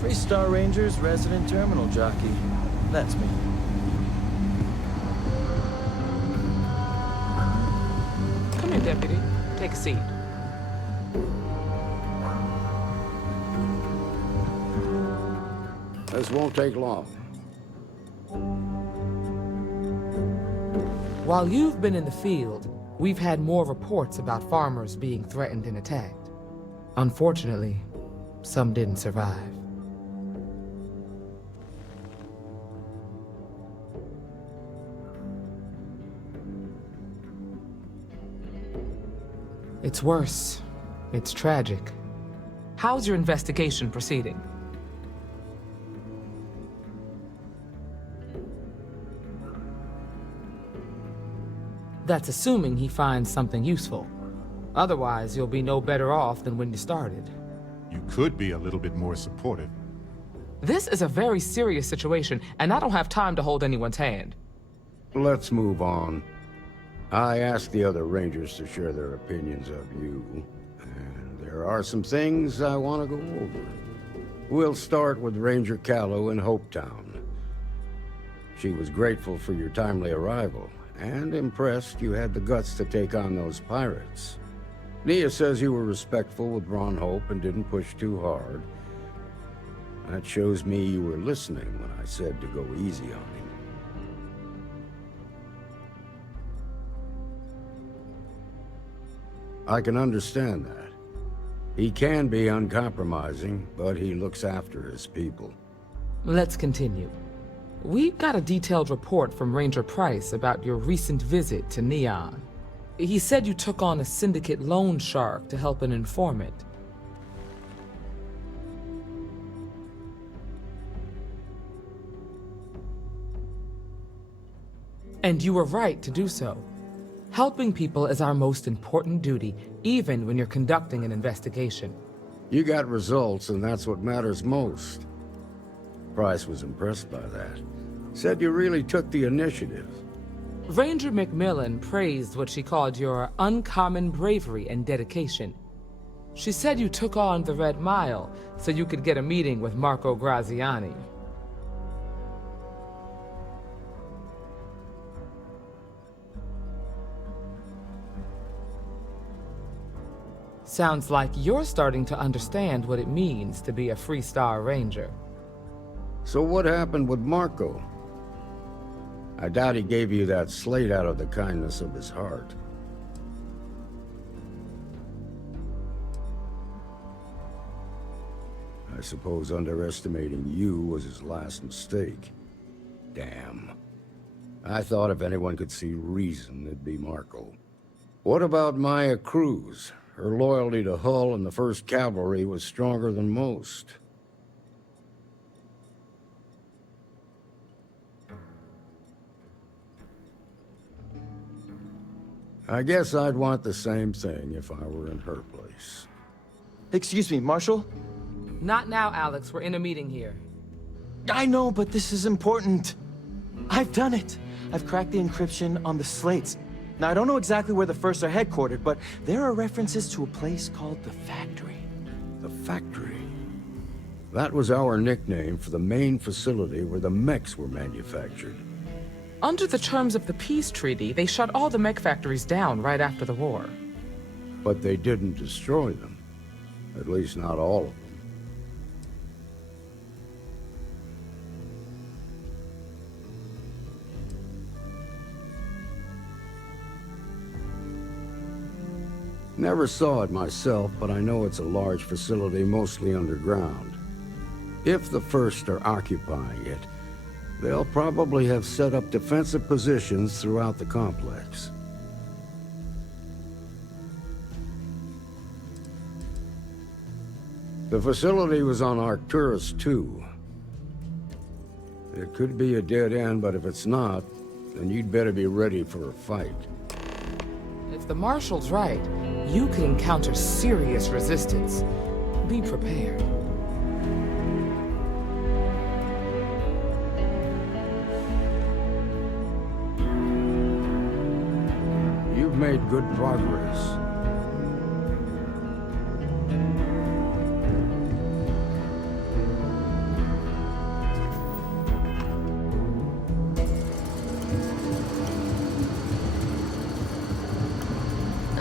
Freestar Ranger's resident terminal jockey. That's me. Come in, Deputy. Take a seat. This won't take long. While you've been in the field, we've had more reports about farmers being threatened and attacked. Unfortunately, some didn't survive. It's worse. It's tragic. How's your investigation proceeding? That's assuming he finds something useful. Otherwise, you'll be no better off than when you started. You could be a little bit more supportive. This is a very serious situation, and I don't have time to hold anyone's hand. Let's move on. I asked the other Rangers to share their opinions of you, and there are some things I want to go over. We'll start with Ranger Callow in Hopetown. She was grateful for your timely arrival, and impressed you had the guts to take on those pirates. Nia says you were respectful with Ron Hope and didn't push too hard. That shows me you were listening when I said to go easy on him. I can understand that. He can be uncompromising, but he looks after his people. Let's continue. We got a detailed report from Ranger Price about your recent visit to Neon. He said you took on a syndicate loan shark to help an informant. And you were right to do so. Helping people is our most important duty, even when you're conducting an investigation. You got results, and that's what matters most. Price was impressed by that. Said you really took the initiative. Ranger McMillan praised what she called your uncommon bravery and dedication. She said you took on the Red Mile so you could get a meeting with Marco Graziani. Sounds like you're starting to understand what it means to be a Freestar Ranger. So what happened with Marco? I doubt he gave you that slate out of the kindness of his heart. I suppose underestimating you was his last mistake. Damn. I thought if anyone could see reason, it'd be Marco. What about Maya Cruz? Her loyalty to Hull and the 1st Cavalry was stronger than most. I guess I'd want the same thing if I were in her place. Excuse me, Marshal? Not now, Alex. We're in a meeting here. I know, but this is important. I've done it. I've cracked the encryption on the slates. Now, I don't know exactly where the First are headquartered, but there are references to a place called the Factory. The Factory? That was our nickname for the main facility where the mechs were manufactured. Under the terms of the peace treaty, they shut all the mech factories down right after the war. But they didn't destroy them. At least not all of them. Never saw it myself, but I know it's a large facility mostly underground. If the First are occupying it, they'll probably have set up defensive positions throughout the complex. The facility was on Arcturus 2. It could be a dead end, but if it's not, then you'd better be ready for a fight. If the Marshal's right, you could encounter serious resistance. Be prepared. You've made good progress.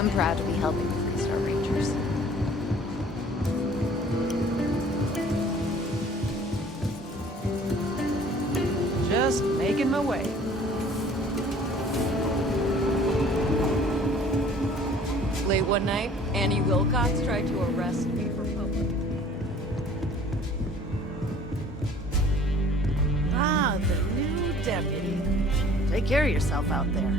I'm proud to be helping the Three Star Rangers. Just making my way. Late one night, Annie Wilcox tried to arrest me for public. Ah, the new deputy. Take care of yourself out there.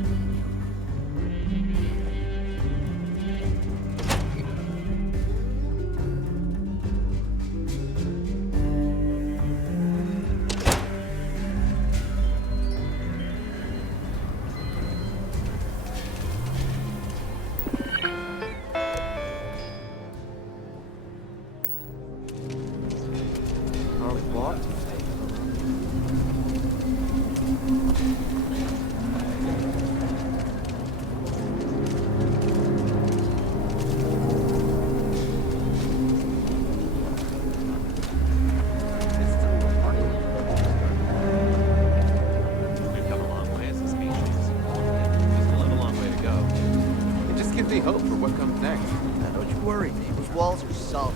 We've come a long way as a species. We still have a long way to go. It just gives me hope for what comes next. Now, don't you worry, those walls are solid.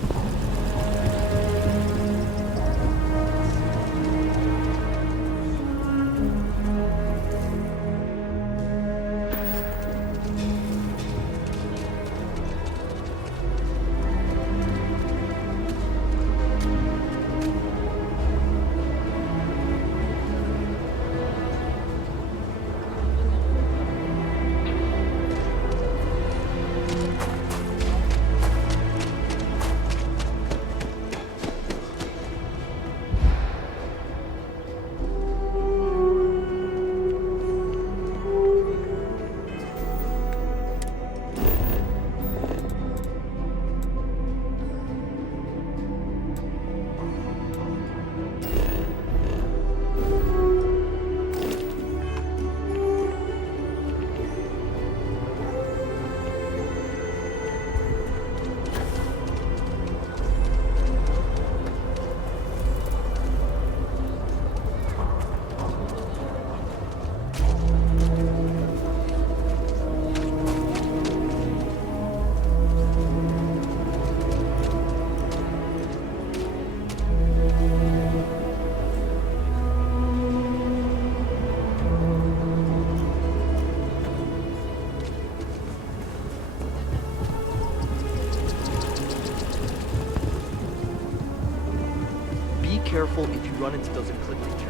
Be careful if you run into those cliff creatures.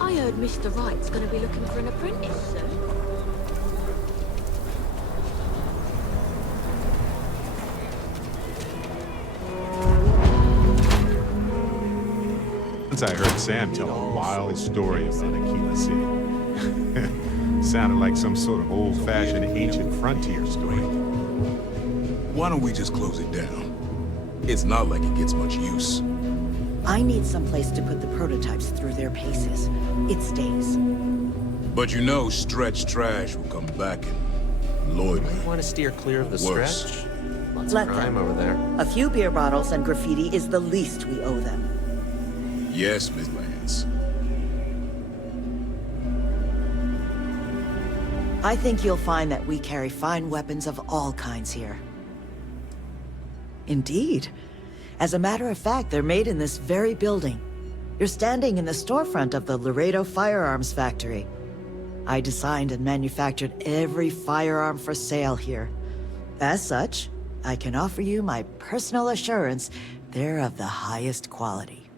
I heard Mr. Wright's gonna be looking for an apprentice soon. Once I heard Sam tell a wild story about Aquila City. Sounded like some sort of old-fashioned ancient frontier story. Why don't we just close it down? It's not like it gets much use. I need someplace to put the prototypes through their paces. It stays. But you know Stretch Trash will come back and Lloyd You want to steer clear of the Worse. stretch? Lots Let of crime them. over there. A few beer bottles and graffiti is the least we owe them. Yes, Miss Lance. I think you'll find that we carry fine weapons of all kinds here. Indeed. As a matter of fact, they're made in this very building. You're standing in the storefront of the Laredo Firearms Factory. I designed and manufactured every firearm for sale here. As such, I can offer you my personal assurance they're of the highest quality.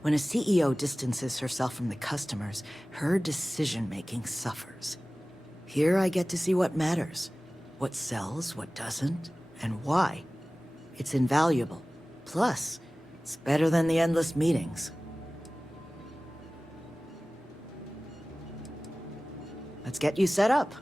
When a CEO distances herself from the customers, her decision-making suffers. Here I get to see what matters, what sells, what doesn't, and why. It's invaluable. Plus, it's better than the endless meetings. Let's get you set up.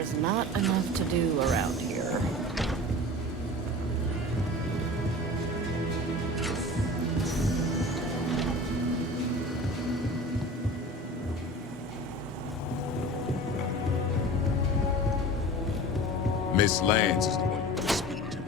There's not enough to do around here. Miss Lance is the one you want to speak to.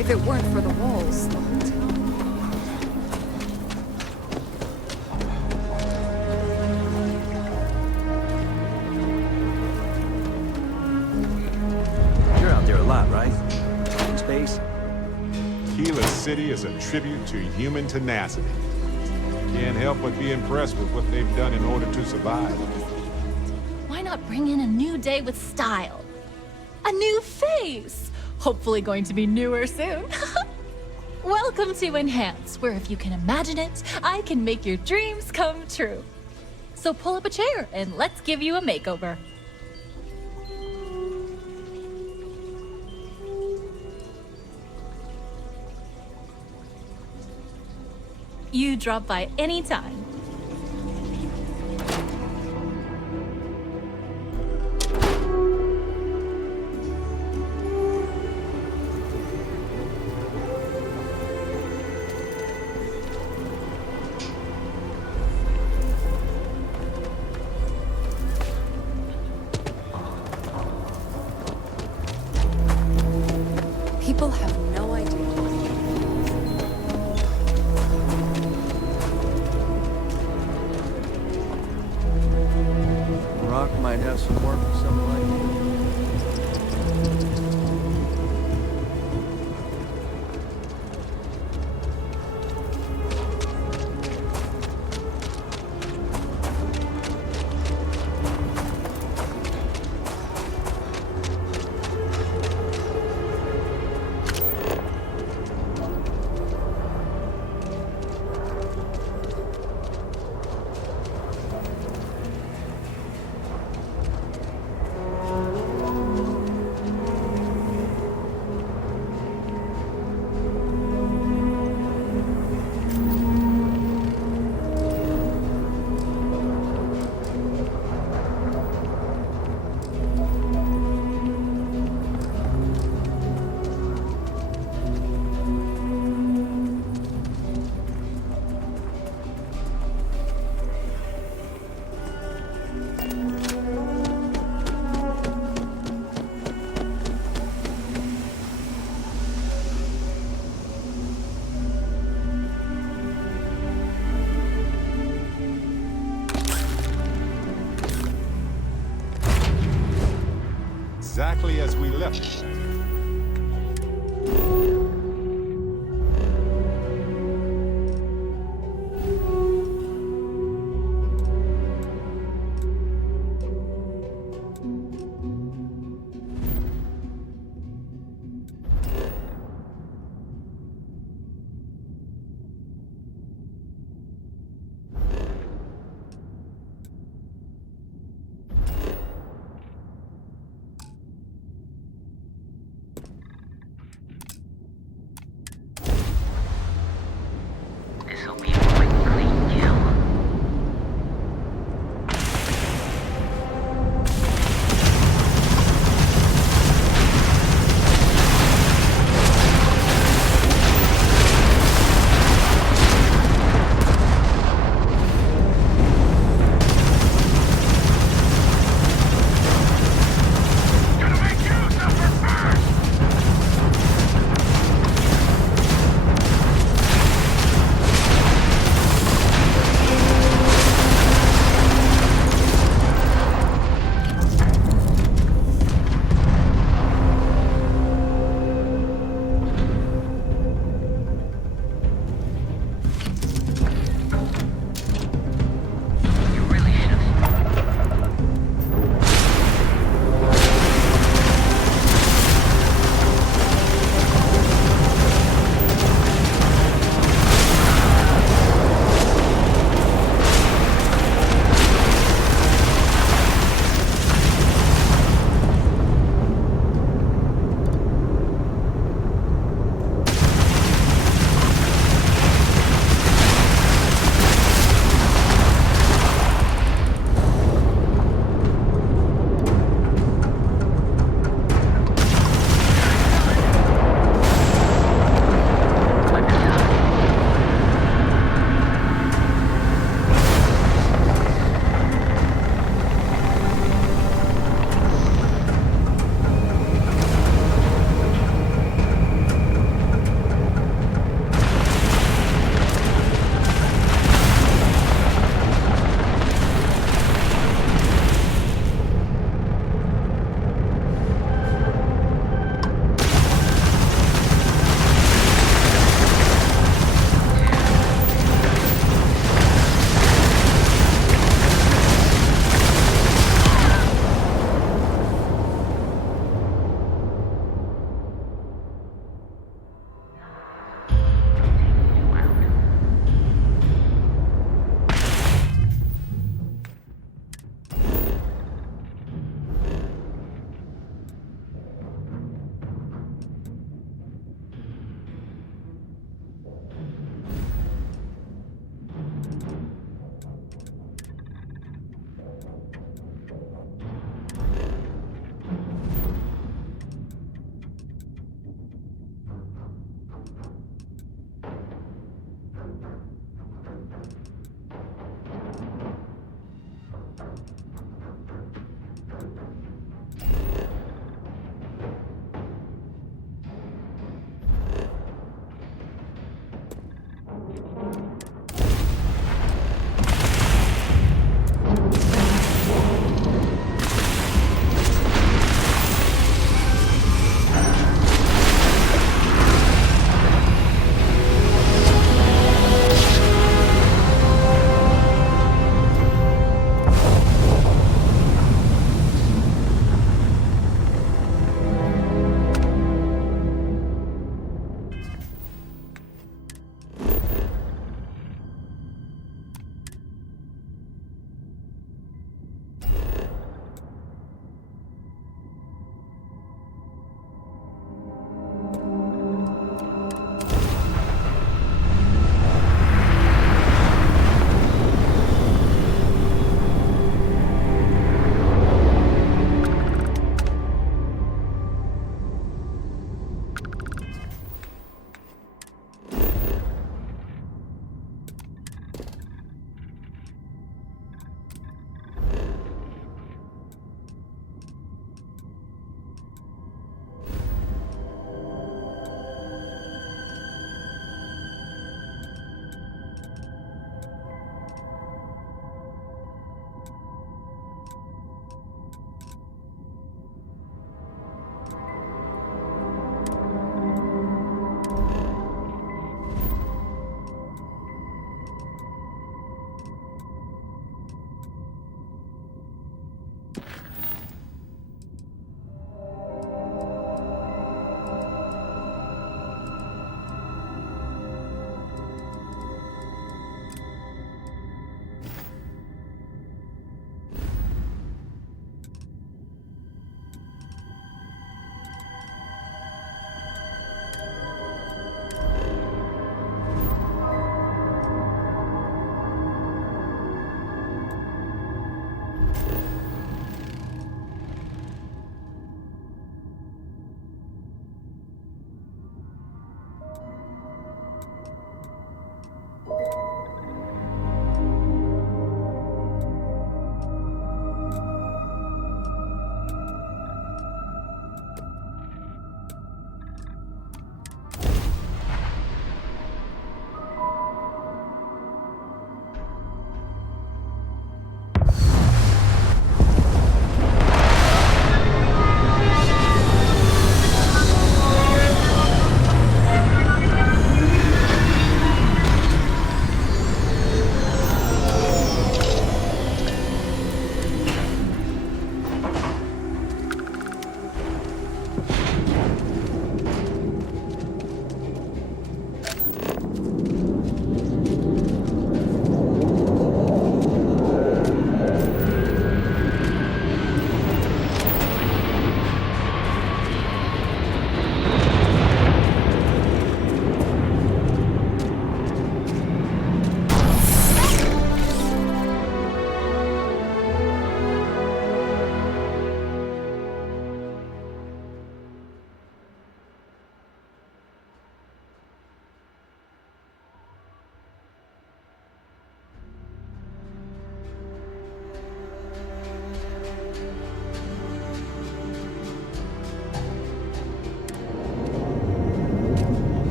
If it weren't for the walls, the whole town. You're out there a lot, right? In space? Keeler City is a tribute to human tenacity. Can't help but be impressed with what they've done in order to survive. Why not bring in a new day with style? A new face! Hopefully going to be newer soon. Welcome to Enhance, where if you can imagine it, I can make your dreams come true. So pull up a chair and let's give you a makeover. You drop by anytime. People have no idea. Rock might have some work for someone like you. Exactly as we left it.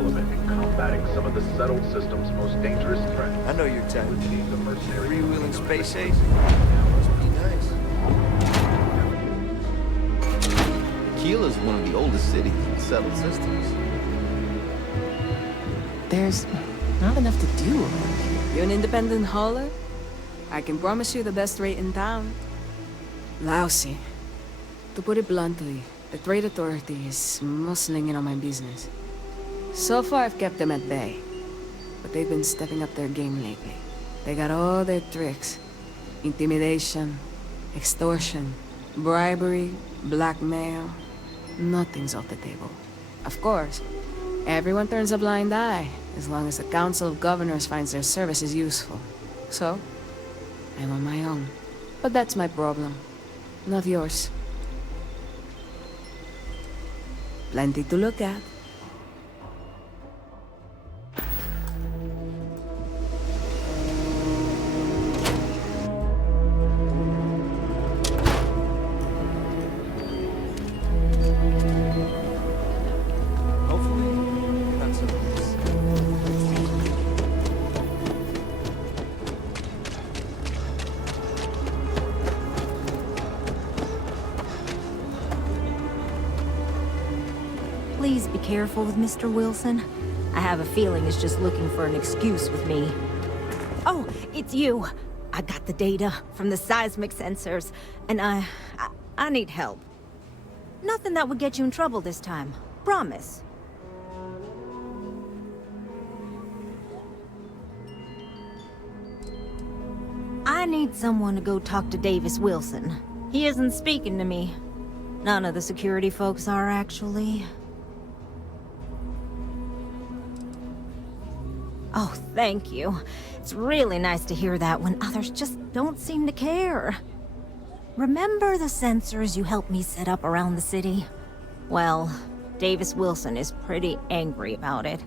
element in combating some of the settled system's most dangerous threats. I know your type. The mercenary Freewheeling space ace? Must be nice. Keela's one of the oldest cities in settled systems. There's not enough to do around here. You're an independent hauler? I can promise you the best rate in town. Lousy. To put it bluntly, the trade authority is muscling in on my business. So far, I've kept them at bay. But they've been stepping up their game lately. They got all their tricks. Intimidation, extortion, bribery, blackmail. Nothing's off the table. Of course, everyone turns a blind eye, as long as the Council of Governors finds their services useful. So, I'm on my own. But that's my problem, not yours. Plenty to look at. Please be careful with Mr. Wilson. I have a feeling he's just looking for an excuse with me. Oh, it's you. I got the data from the seismic sensors, and I need help. Nothing that would get you in trouble this time. Promise. I need someone to go talk to Davis Wilson. He isn't speaking to me. None of the security folks are, actually. Oh, thank you. It's really nice to hear that when others just don't seem to care. Remember the sensors you helped me set up around the city? Well, Davis Wilson is pretty angry about it.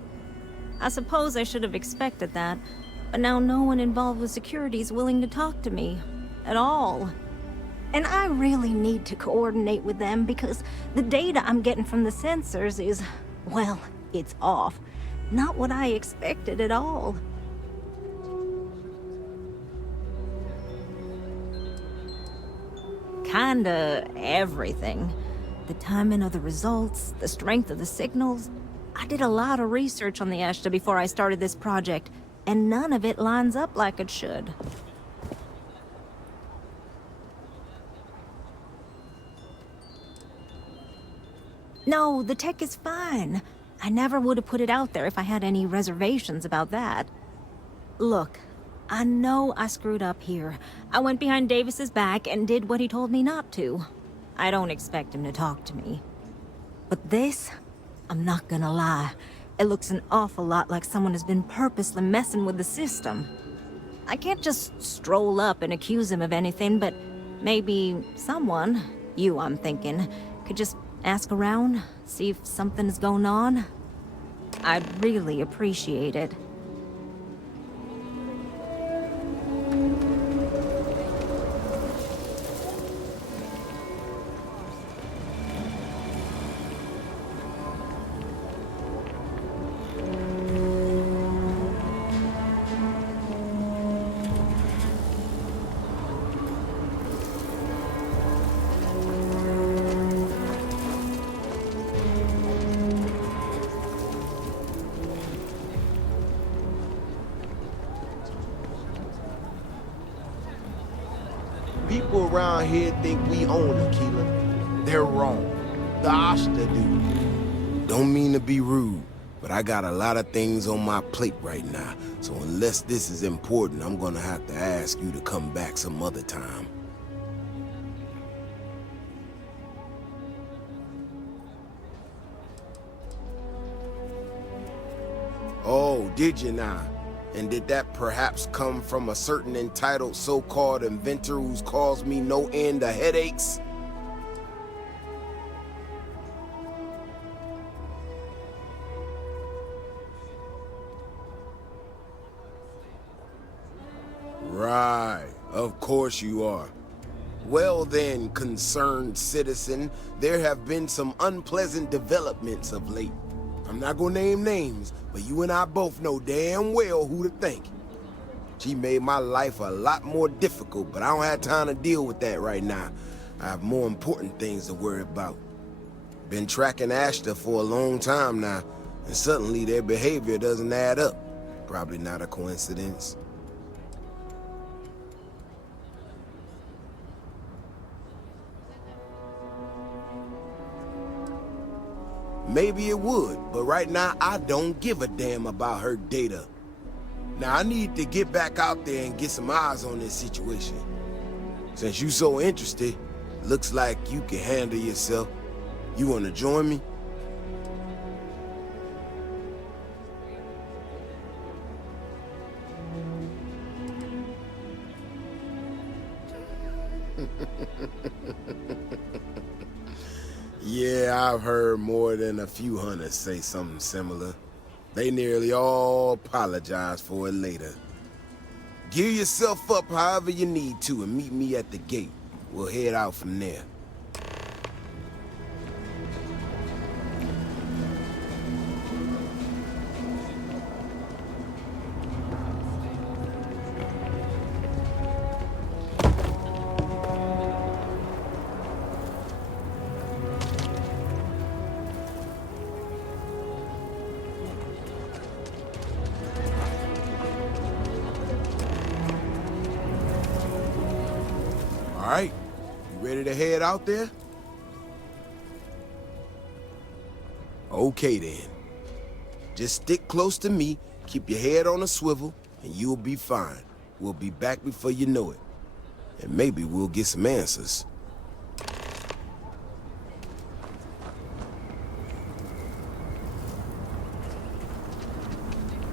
I suppose I should have expected that, but now no one involved with security is willing to talk to me. At all. And I really need to coordinate with them because the data I'm getting from the sensors is, well, it's off. Not what I expected at all. Kinda everything. The timing of the results, the strength of the signals. I did a lot of research on the Ashta before I started this project, and none of it lines up like it should. No, the tech is fine. I never would have put it out there if I had any reservations about that. Look, I know I screwed up here. I went behind Davis's back and did what he told me not to. I don't expect him to talk to me. But this, I'm not gonna lie, it looks an awful lot like someone has been purposely messing with the system. I can't just stroll up and accuse him of anything, but maybe someone, you I'm thinking, could just ask around, see if something's going on. I'd really appreciate it. People around here think we own Aquila. They're wrong. The Ashta do. Don't mean to be rude, but I got a lot of things on my plate right now. So unless this is important, I'm gonna have to ask you to come back some other time. Oh, did you now? And did that perhaps come from a certain entitled so-called inventor who's caused me no end of headaches? Right, of course you are. Well then, concerned citizen, there have been some unpleasant developments of late. I'm not gonna name names, but you and I both know damn well who to thank. She made my life a lot more difficult, but I don't have time to deal with that right now. I have more important things to worry about. Been tracking Ashta for a long time now, and suddenly their behavior doesn't add up. Probably not a coincidence. Maybe it would, but right now I don't give a damn about her data. Now I need to get back out there and get some eyes on this situation. Since you so interested, looks like you can handle yourself. You wanna join me? Yeah, I've heard more than a few hunters say something similar. They nearly all apologize for it later. Gear yourself up however you need to and meet me at the gate. We'll head out from there. All right, you ready to head out there? Okay then. Just stick close to me, keep your head on a swivel, and you'll be fine. We'll be back before you know it. And maybe we'll get some answers.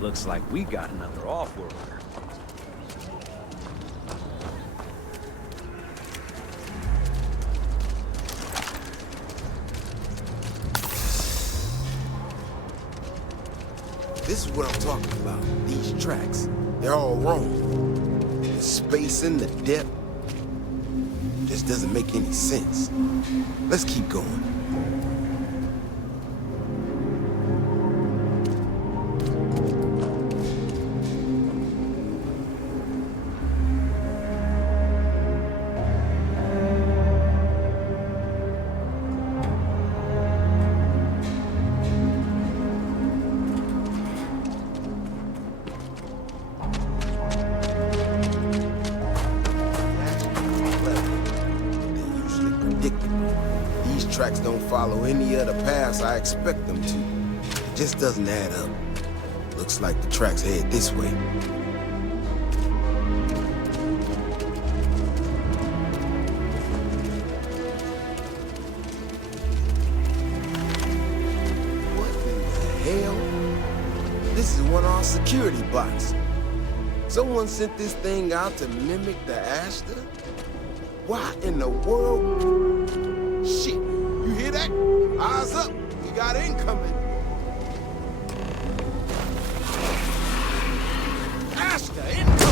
Looks like we got another off-worlder. This is what I'm talking about. These tracks, they're all wrong. The spacing, the depth, just doesn't make any sense. Let's keep going. Tracks don't follow any other paths I expect them to. It just doesn't add up. Looks like the tracks head this way. What in the hell? This is one of our security bots. Someone sent this thing out to mimic the Ashta? Why in the world? Shit! You hear that? Eyes up! We got incoming! Ashta, incoming!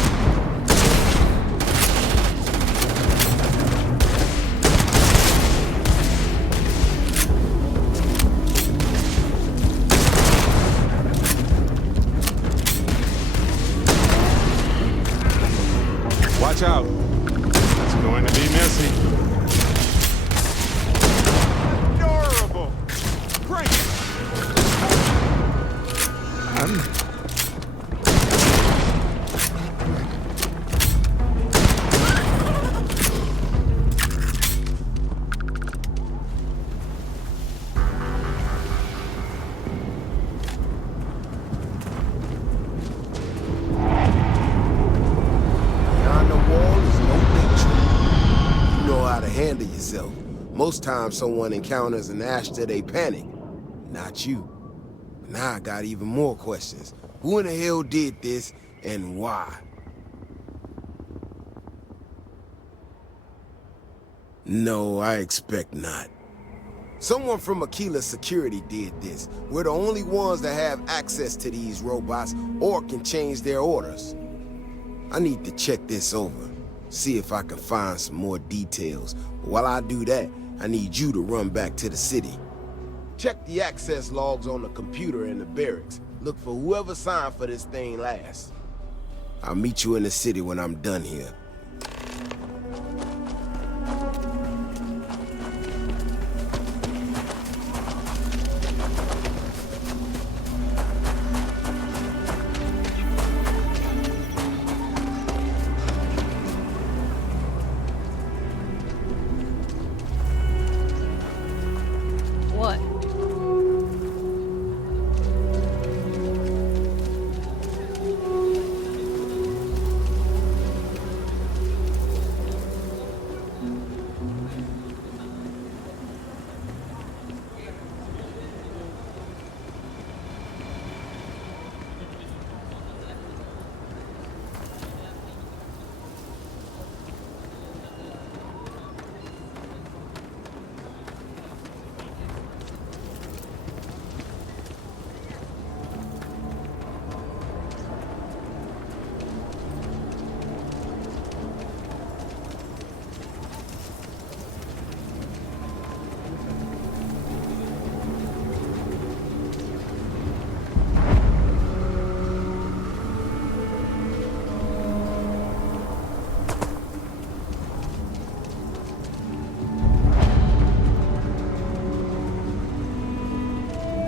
Watch out. It's going to be messy. Handle yourself. Most times someone encounters an Ashta, they panic. Not you. Now I got even more questions. Who in the hell did this, and why? No, I expect not. Someone from Aquila Security did this. We're the only ones that have access to these robots or can change their orders. I need to check this over. See if I can find some more details. But while I do that, I need you to run back to the city. Check the access logs on the computer in the barracks. Look for whoever signed for this thing last. I'll meet you in the city when I'm done here. What?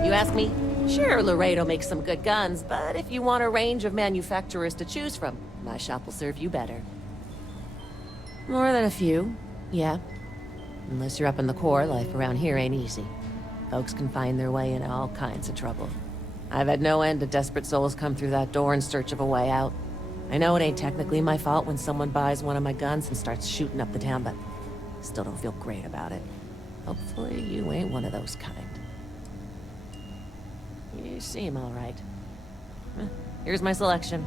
You ask me? Sure, Laredo makes some good guns, but if you want a range of manufacturers to choose from, my shop will serve you better. More than a few, yeah. Unless you're up in the core, life around here ain't easy. Folks can find their way into all kinds of trouble. I've had no end of desperate souls come through that door in search of a way out. I know it ain't technically my fault when someone buys one of my guns and starts shooting up the town, but still don't feel great about it. Hopefully you ain't one of those kind. You seem all right. Here's my selection.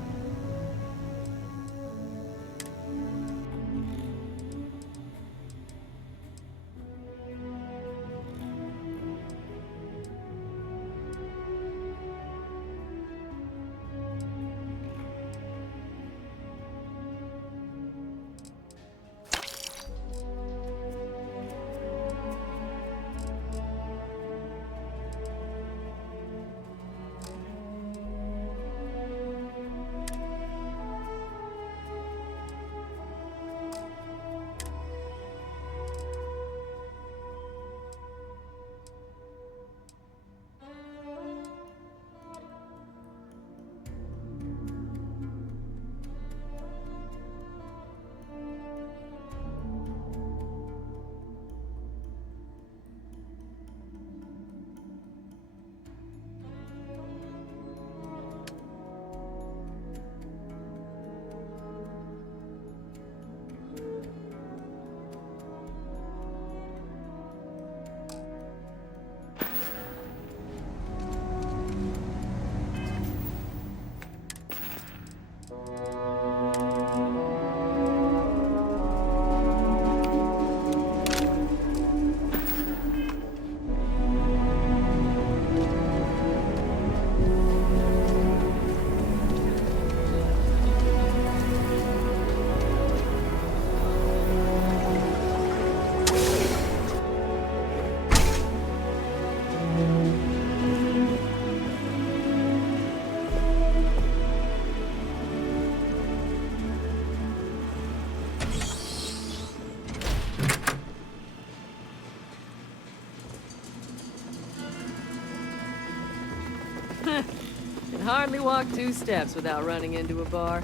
Can hardly walk 2 steps without running into a bar.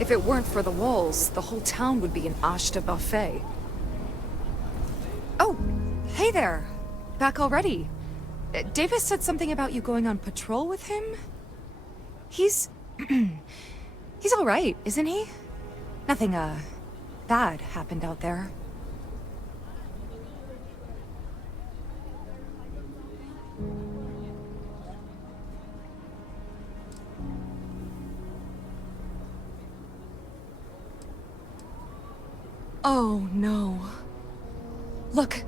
If it weren't for the walls, the whole town would be an Ashta buffet. Oh, hey there. Back already. Davis said something about you going on patrol with him? He's... he's alright, isn't he? Nothing, bad happened out there. Oh, no. Look,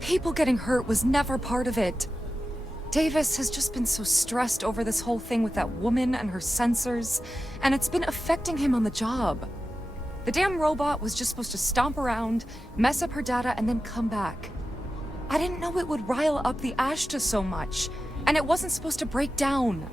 people getting hurt was never part of it. Davis has just been so stressed over this whole thing with that woman and her sensors, and it's been affecting him on the job. The damn robot was just supposed to stomp around, mess up her data, and then come back. I didn't know it would rile up the Ashta so much, and it wasn't supposed to break down.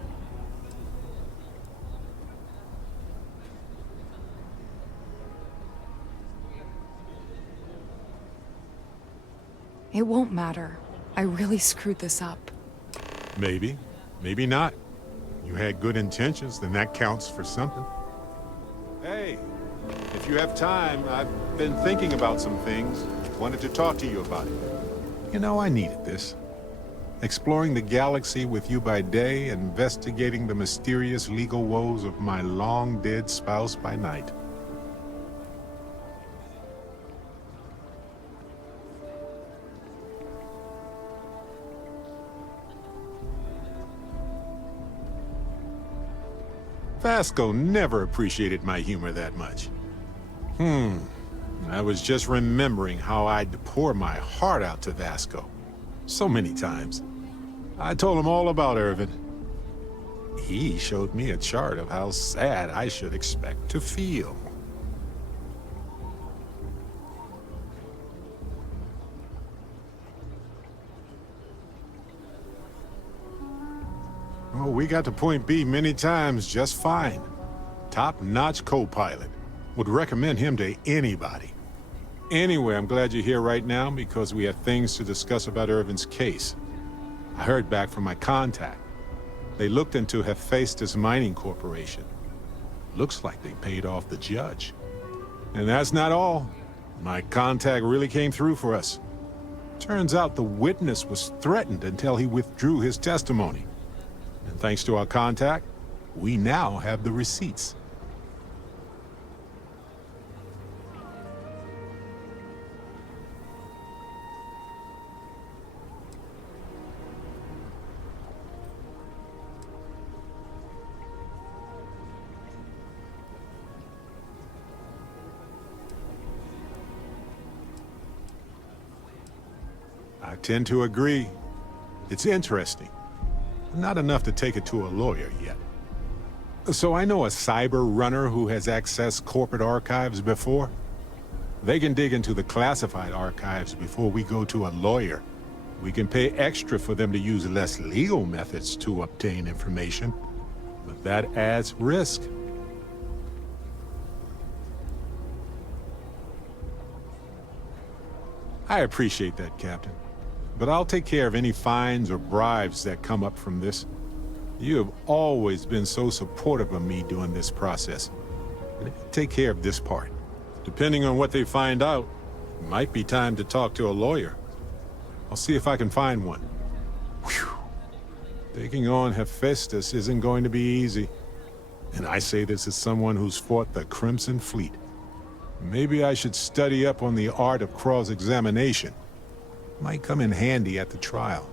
It won't matter. I really screwed this up. Maybe. Maybe not. You had good intentions, then that counts for something. Hey, if you have time, I've been thinking about some things. Wanted to talk to you about it. You know, I needed this. Exploring the galaxy with you by day, investigating the mysterious legal woes of my long-dead spouse by night. Vasco never appreciated my humor that much. I was just remembering how I'd pour my heart out to Vasco. So many times. I told him all about Irvin. He showed me a chart of how sad I should expect to feel. Oh, we got to point B many times just fine. Top-notch co-pilot. Would recommend him to anybody. Anyway, I'm glad you're here right now because we have things to discuss about Irvin's case. I heard back from my contact. They looked into Hephaestus Mining Corporation. Looks like they paid off the judge. And that's not all. My contact really came through for us. Turns out the witness was threatened until he withdrew his testimony. And thanks to our contact, we now have the receipts. I tend to agree. It's interesting. Not enough to take it to a lawyer yet. So I know a cyber runner who has accessed corporate archives before. They can dig into the classified archives before we go to a lawyer. We can pay extra for them to use less legal methods to obtain information, but that adds risk. I appreciate that, Captain. But I'll take care of any fines or bribes that come up from this. You have always been so supportive of me during this process. Take care of this part. Depending on what they find out, it might be time to talk to a lawyer. I'll see if I can find one. Whew. Taking on Hephaestus isn't going to be easy. And I say this as someone who's fought the Crimson Fleet. Maybe I should study up on the art of cross-examination. Might come in handy at the trial.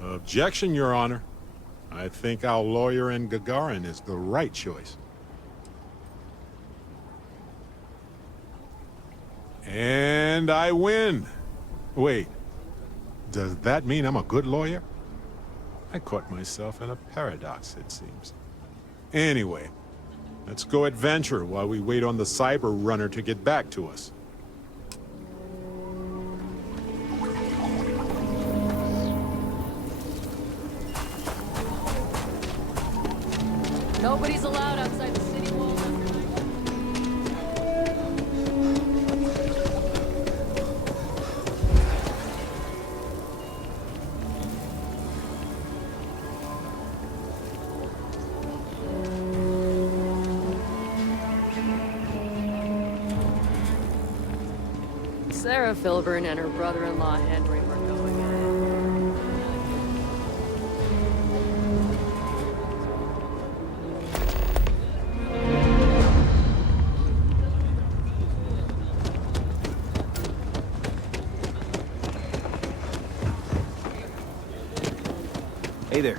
Objection, Your Honor. I think our lawyer in Gagarin is the right choice. And I win. Wait, does that mean I'm a good lawyer? I caught myself in a paradox, it seems. Anyway, let's go adventure while we wait on the cyber runner to get back to us. Nobody's allowed outside the city walls. Sarah Filburn and her brother-in-law Henry were going at it. Hey there.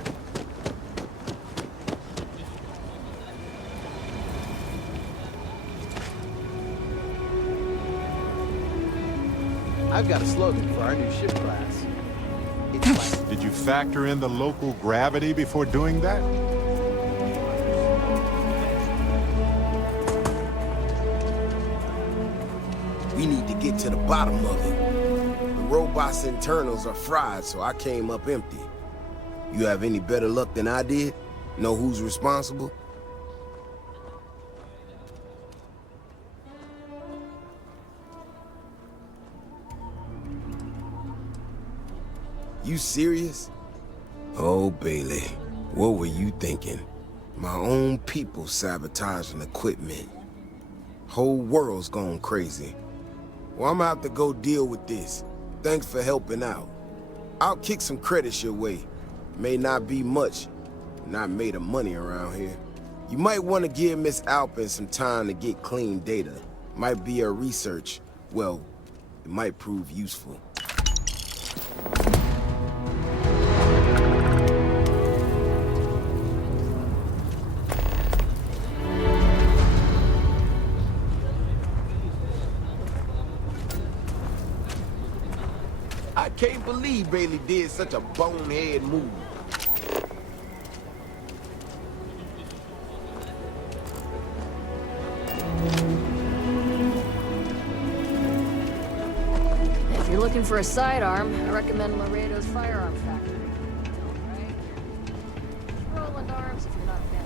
I've got a slogan for our new ship class. It's like... Did you factor in the local gravity before doing that? We need to get to the bottom of it. The robot's internals are fried, so I came up empty. You have any better luck than I did? Know who's responsible? You serious? Oh, Bailey, what were you thinking? My own people sabotaging equipment. Whole world's gone crazy. Well, I'm gonna have to go deal with this. Thanks for helping out. I'll kick some credits your way. May not be much. Not made of money around here. You might want to give Miss Alpin some time to get clean data. Might be her research. Well, it might prove useful. I can't believe Bailey did such a bonehead move. If you're looking for a sidearm, I recommend Laredo's Firearms Factory. Right? Roland Arms if you're not a fan.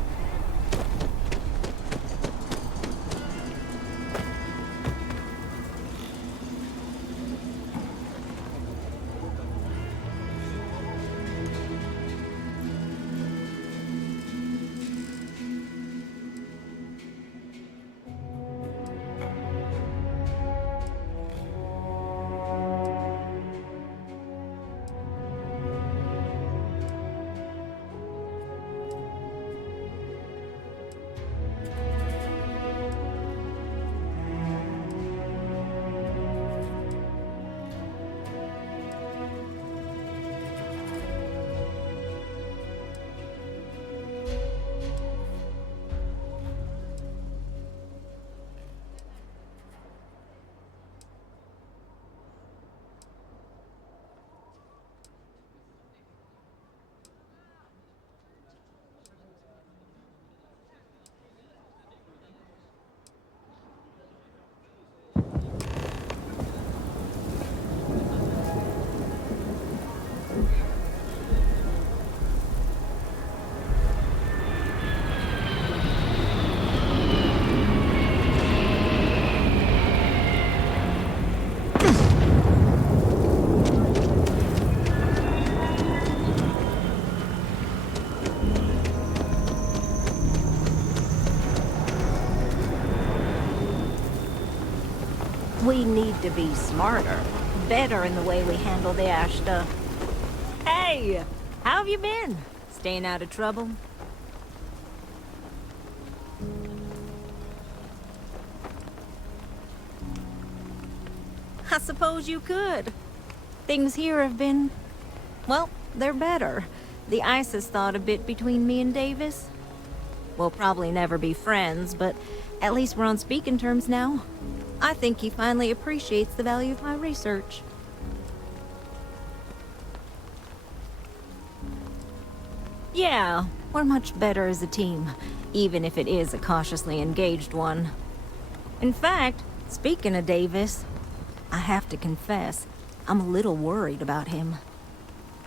We need to be smarter, better in the way we handle the ash stuff. Hey, how have you been? Staying out of trouble? I suppose you could. Things here have been, well, they're better. The ice has thawed a bit between me and Davis. We'll probably never be friends, but at least we're on speaking terms now. I think he finally appreciates the value of my research. Yeah, we're much better as a team, even if it is a cautiously engaged one. In fact, speaking of Davis, I have to confess, I'm a little worried about him.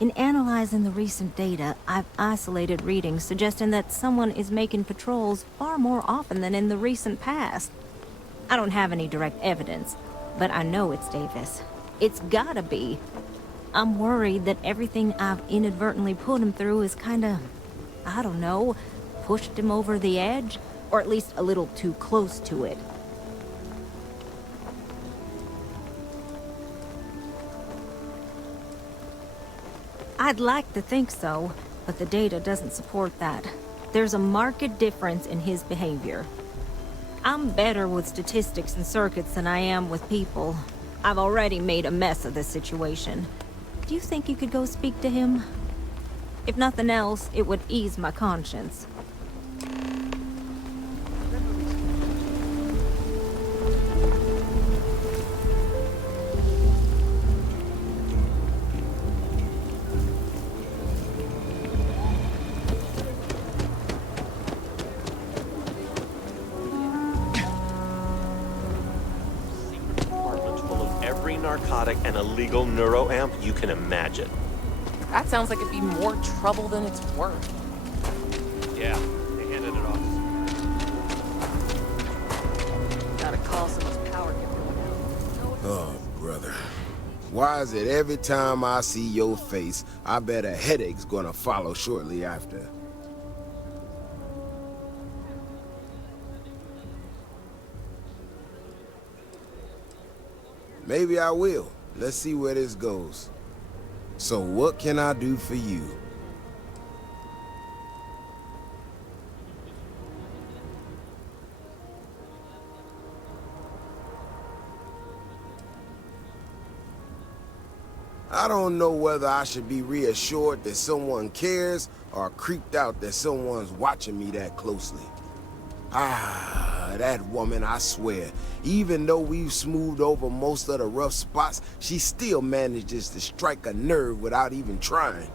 In analyzing the recent data, I've isolated readings suggesting that someone is making patrols far more often than in the recent past. I don't have any direct evidence, but I know it's Davis. It's gotta be. I'm worried that everything I've inadvertently put him through is kinda, I don't know, pushed him over the edge, or at least a little too close to it. I'd like to think so, but the data doesn't support that. There's a marked difference in his behavior. I'm better with statistics and circuits than I am with people. I've already made a mess of this situation. Do you think you could go speak to him? If nothing else, it would ease my conscience. Narcotic and illegal neuroamp you can imagine. That sounds like it'd be more trouble than it's worth. Yeah, they handed it off. Gotta call someone's power giver. Oh, brother. Why is it every time I see your face, I bet a headache's gonna follow shortly after? Maybe I will. Let's see where this goes. So what can I do for you? I don't know whether I should be reassured that someone cares or creeped out that someone's watching me that closely. That woman, I swear, even though we've smoothed over most of the rough spots, she still manages to strike a nerve without even trying.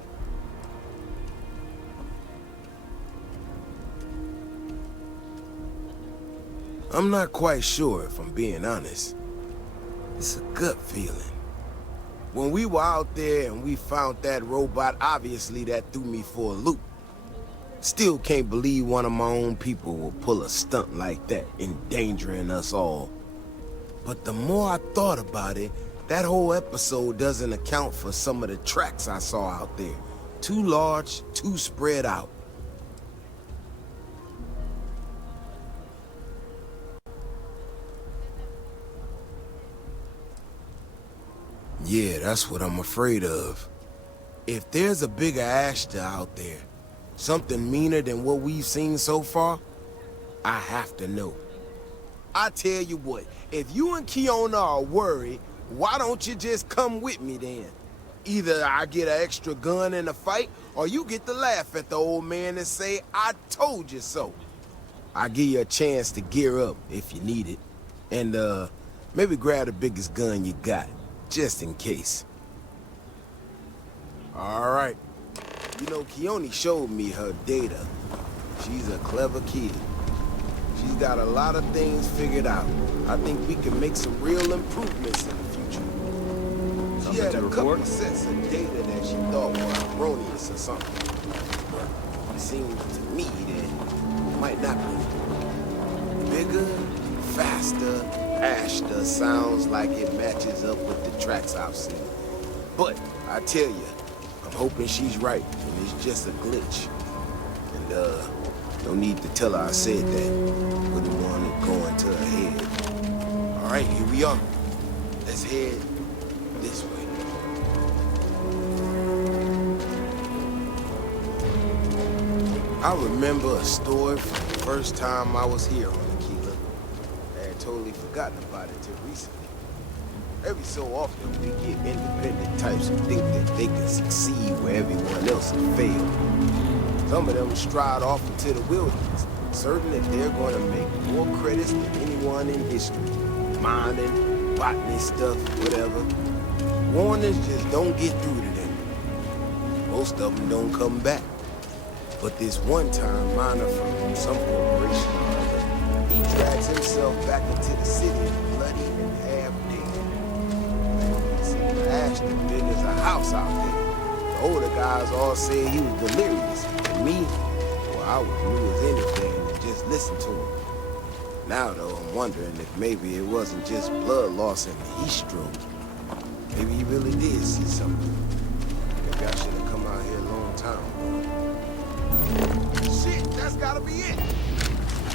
I'm not quite sure, if I'm being honest. It's a gut feeling. When we were out there and we found that robot, obviously that threw me for a loop. Still can't believe one of my own people will pull a stunt like that, endangering us all. But the more I thought about it, that whole episode doesn't account for some of the tracks I saw out there. Too large, too spread out. Yeah, that's what I'm afraid of. If there's a bigger Ashta out there, something meaner than what we've seen so far, I have to know. I tell you what, if you and Kiona are worried, why don't you just come with me then? Either I get an extra gun in the fight, or you get to laugh at the old man and say, I told you so. I'll give you a chance to gear up if you need it. And, maybe grab the biggest gun you got, just in case. All right. You know, Keone showed me her data. She's a clever kid. She's got a lot of things figured out. I think we can make some real improvements in the future. She had a couple of sets of data that she thought were erroneous or something. But it seems to me that it might not be. Bigger, faster, Ashta sounds like it matches up with the tracks I've seen. But I tell you, I'm hoping she's right, and it's just a glitch. And, no need to tell her I said that. Wouldn't want it going to her head. All right, here we are. Let's head this way. I remember a story from the first time I was here on Aquila. I had totally forgotten about it till recently. Every so often, we get independent types who think that they can succeed where everyone else has failed. Some of them stride off into the wilderness, certain that they're going to make more credits than anyone in history. Mining, botany stuff, whatever. Warnings just don't get through to them. Most of them don't come back. But this one time, miner from some corporation or other, he drags himself back into the city bloody and half dead. He seemed to ash as big as a house out there. The older guys all said he was delirious. And me, well, I was new as anything and just listened to him. Now, though, I'm wondering if maybe it wasn't just blood loss in the heat stroke. Maybe he really did see something. Maybe I should have come out here a long time ago. Shit, that's gotta be it.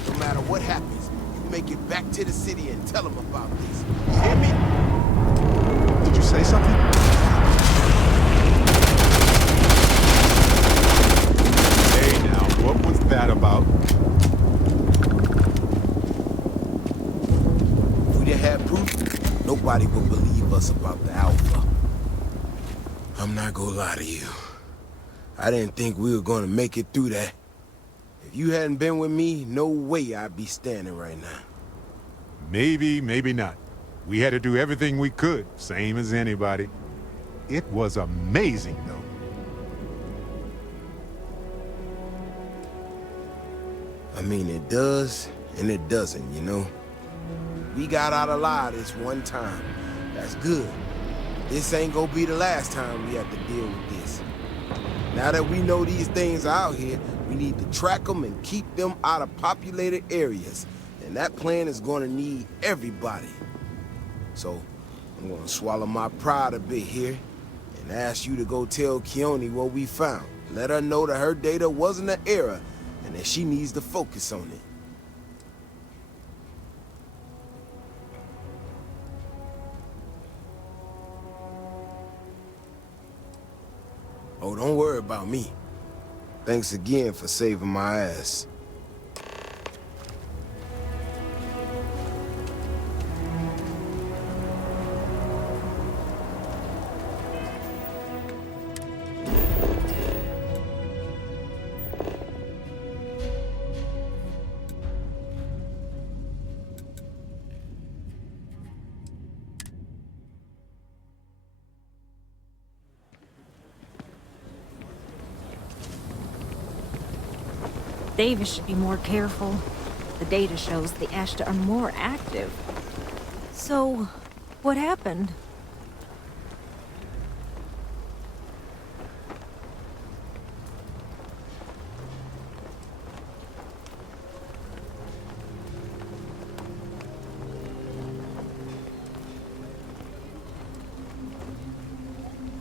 No matter what happens, you make it back to the city and tell them about this. You hear me? Did you say something? us about the Alpha. I'm not gonna lie to you. I didn't think we were gonna make it through that. If you hadn't been with me, no way I'd be standing right now. Maybe, maybe not. We had to do everything we could, same as anybody. It was amazing, though. I mean, it does, and it doesn't, you know? We got out alive this one time. That's good. This ain't gonna be the last time we have to deal with this. Now that we know these things are out here, we need to track them and keep them out of populated areas. And that plan is gonna need everybody. So, I'm gonna swallow my pride a bit here and ask you to go tell Keone what we found. Let her know that her data wasn't an error and that she needs to focus on it. Oh, don't worry about me. Thanks again for saving my ass. Davis should be more careful. The data shows the Ashta are more active. So, what happened?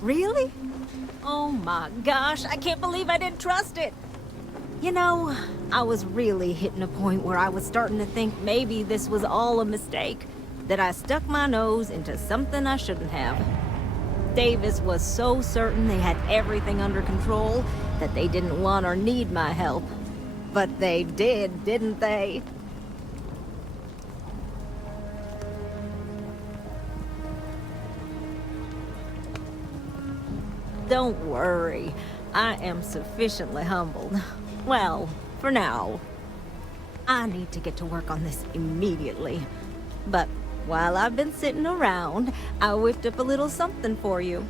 Really? Oh my gosh, I can't believe I didn't trust it. You know, I was really hitting a point where I was starting to think maybe this was all a mistake, that I stuck my nose into something I shouldn't have. Davis was so certain they had everything under control that they didn't want or need my help. But they did, didn't they? Don't worry, I am sufficiently humbled. Well, for now. I need to get to work on this immediately. But while I've been sitting around, I whipped up a little something for you.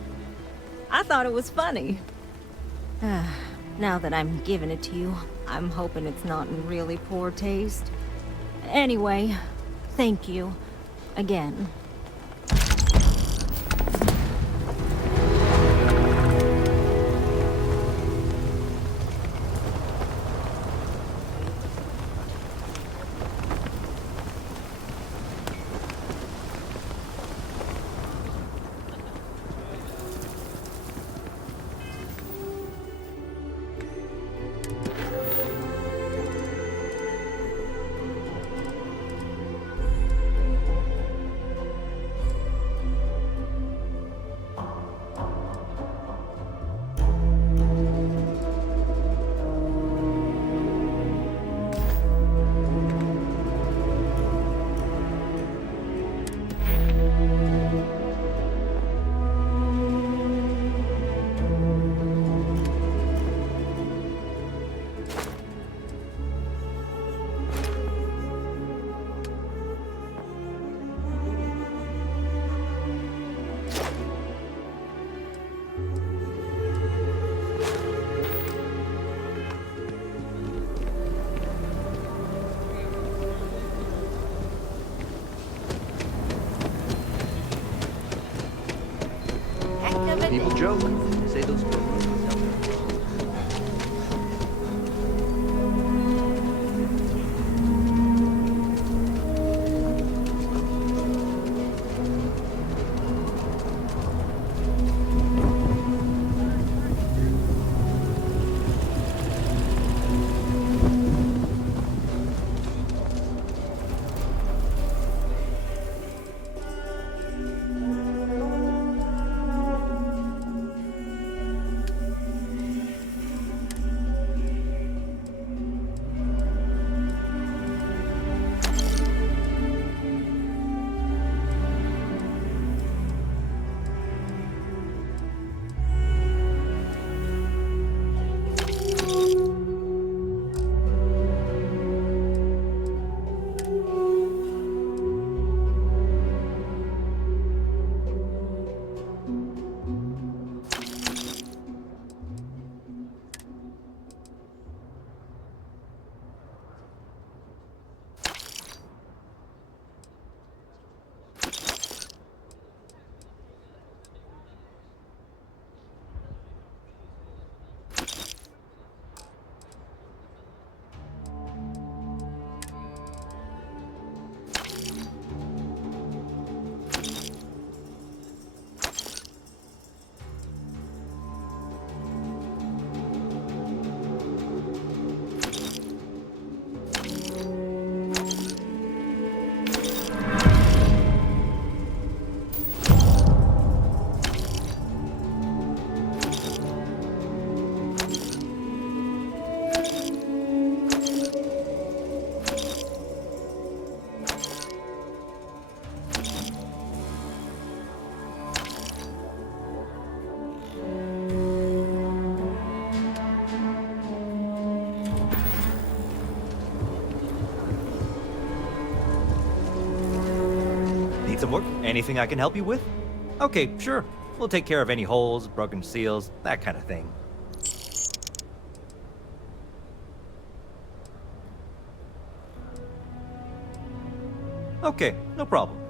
I thought it was funny. Now that I'm giving it to you, I'm hoping it's not in really poor taste. Anyway, thank you. Again. People joke. They say those programs out there. Good work. Anything I can help you with? Okay, sure. We'll take care of any holes, broken seals, that kind of thing. Okay, no problem.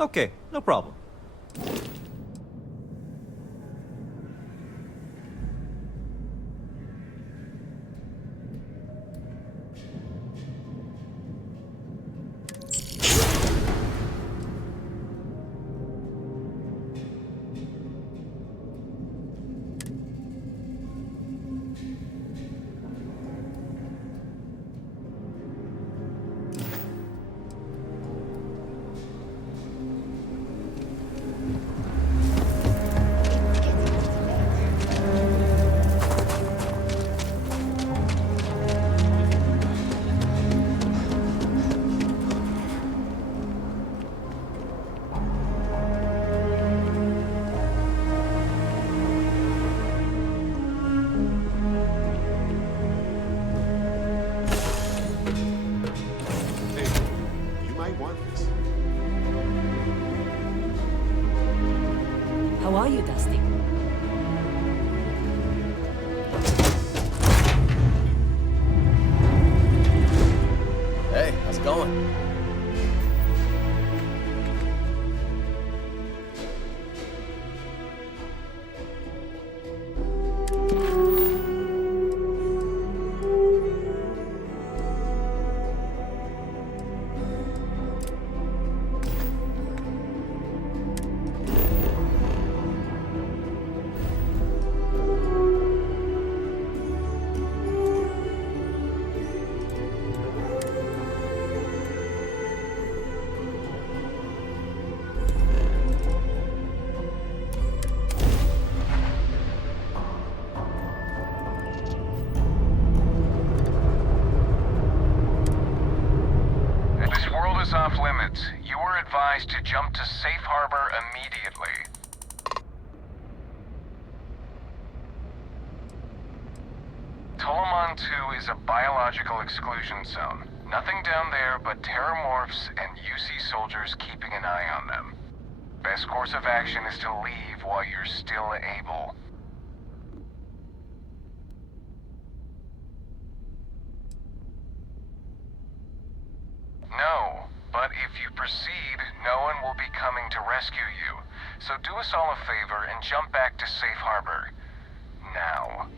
Okay, no problem. How are you, Dusty? Hey, how's it going? is off limits. You were advised to jump to safe harbor immediately. Tolomon 2 is a biological exclusion zone. Nothing down there but terramorphs and UC soldiers keeping an eye on them. Best course of action is to leave while you're still able. No, but if you proceed, no one will be coming to rescue you. So do us all a favor and jump back to safe harbor. Now.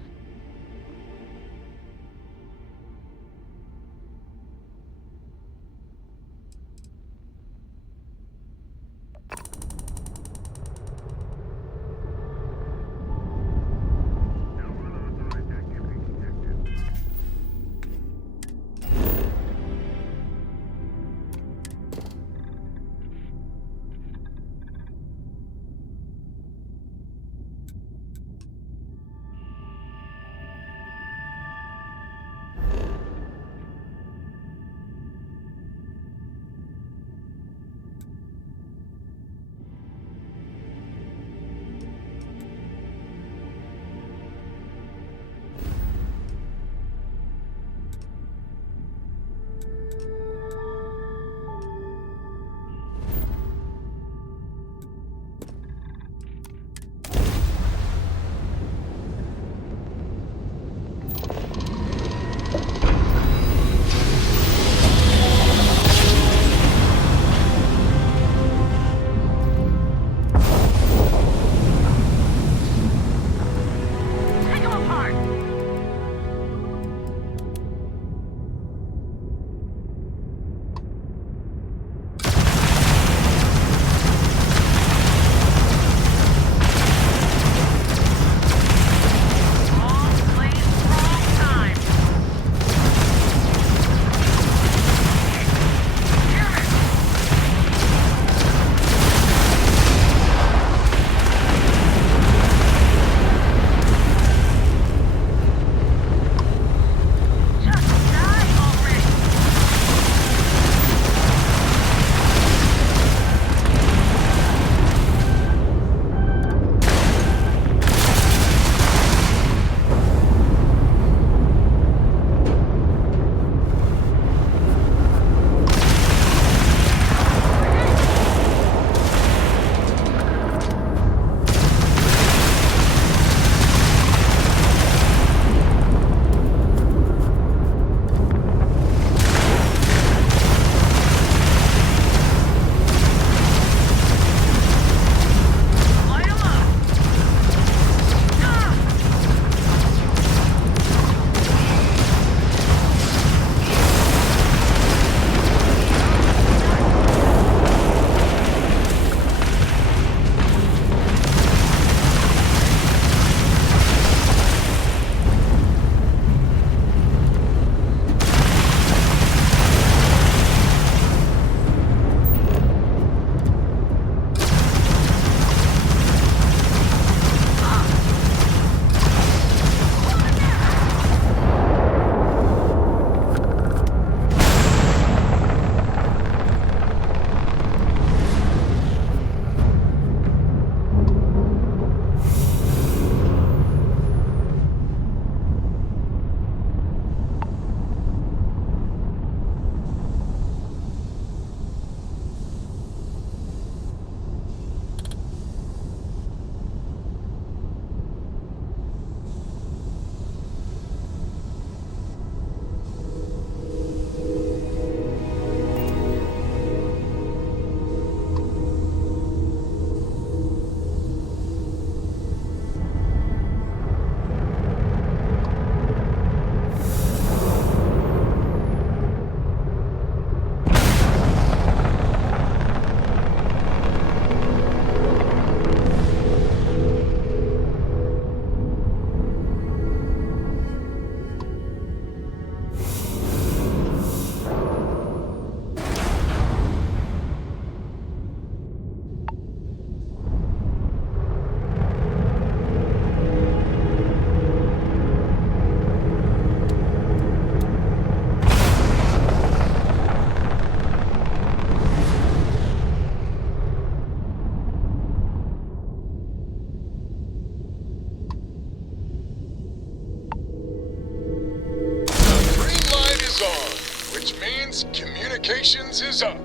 Communications is up.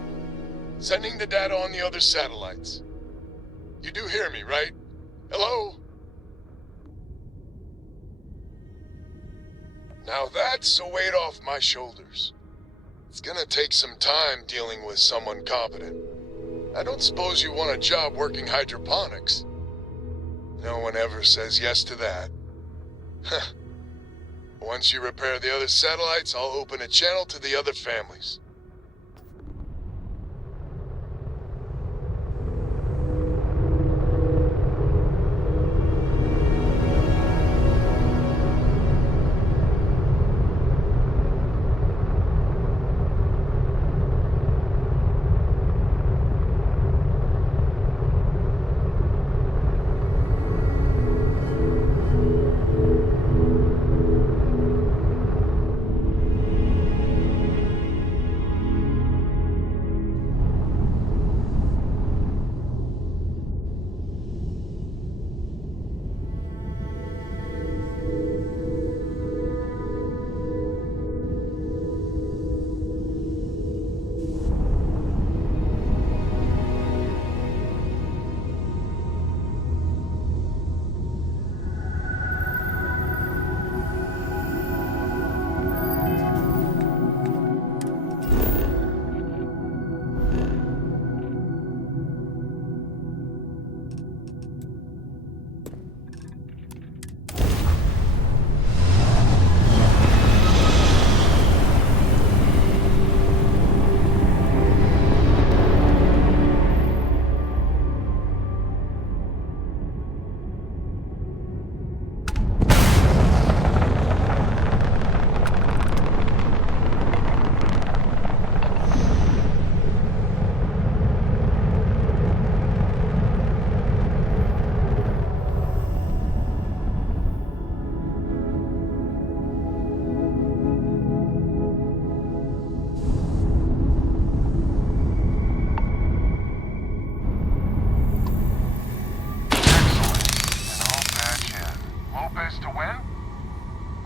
Sending the data on the other satellites. You do hear me, right? Hello? Now that's a weight off my shoulders. It's gonna take some time dealing with someone competent. I don't suppose you want a job working hydroponics. No one ever says yes to that. Huh. Once you repair the other satellites, I'll open a channel to the other families.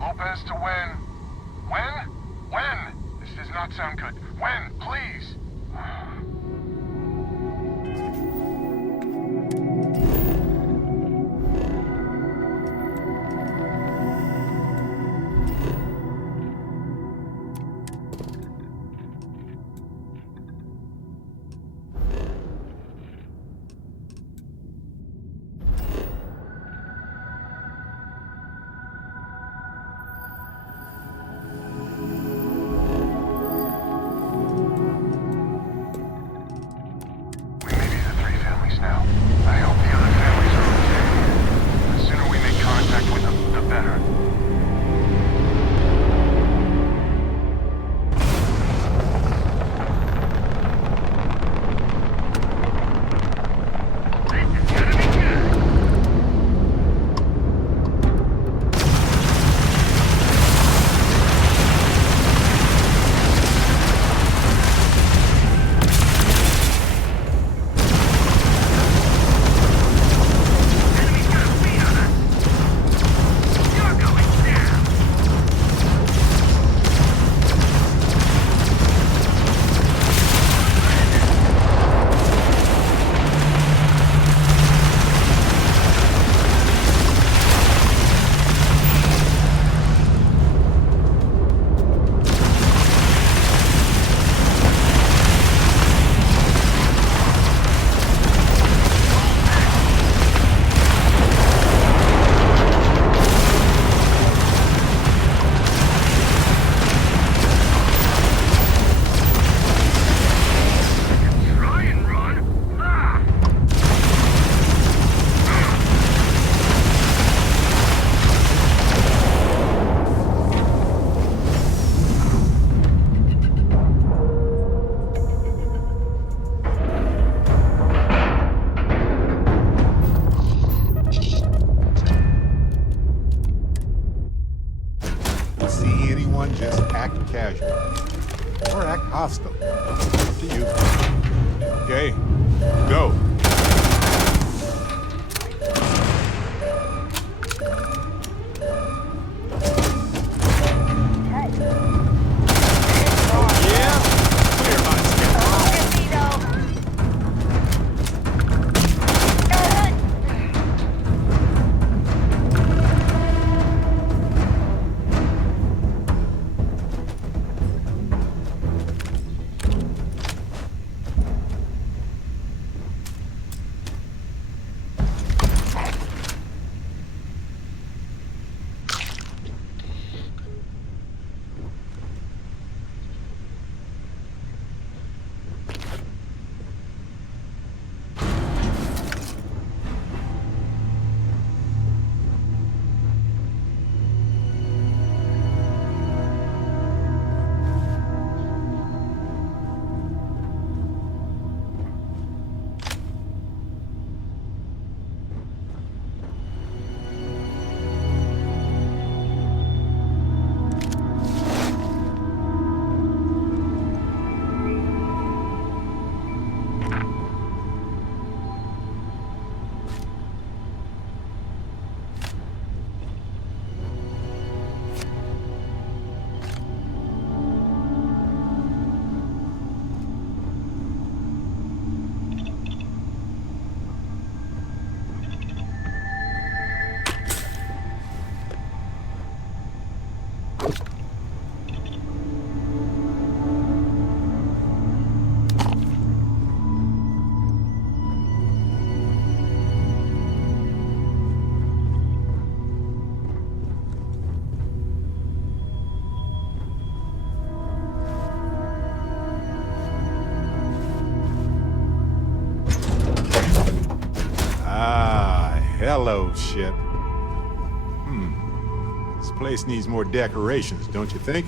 Lopez to win. When? When? This does not sound good. When? Please. Just act casual or act hostile. Up to you. Okay, go. Yeah, clear my Fellowship. This place needs more decorations, don't you think?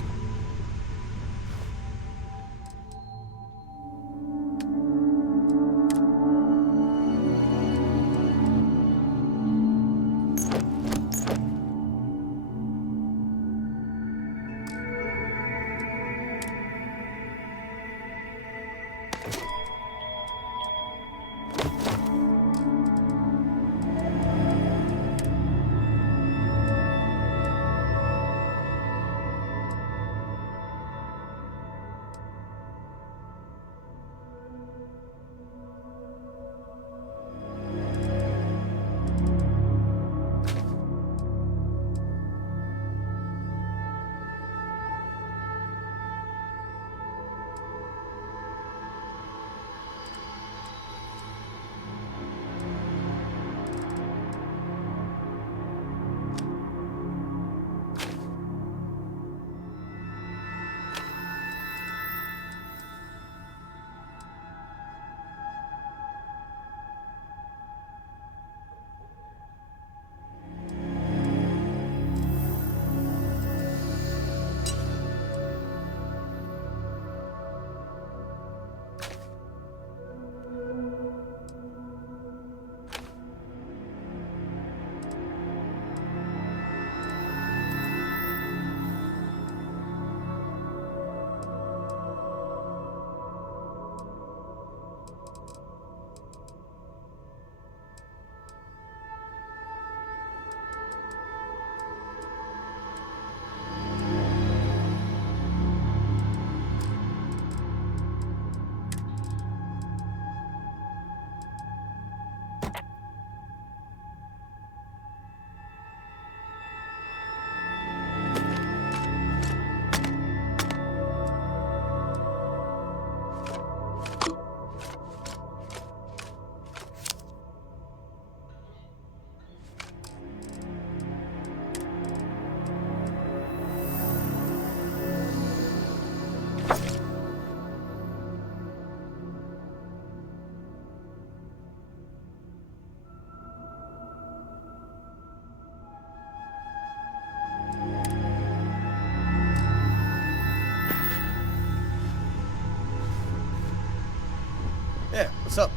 Yeah, what's up?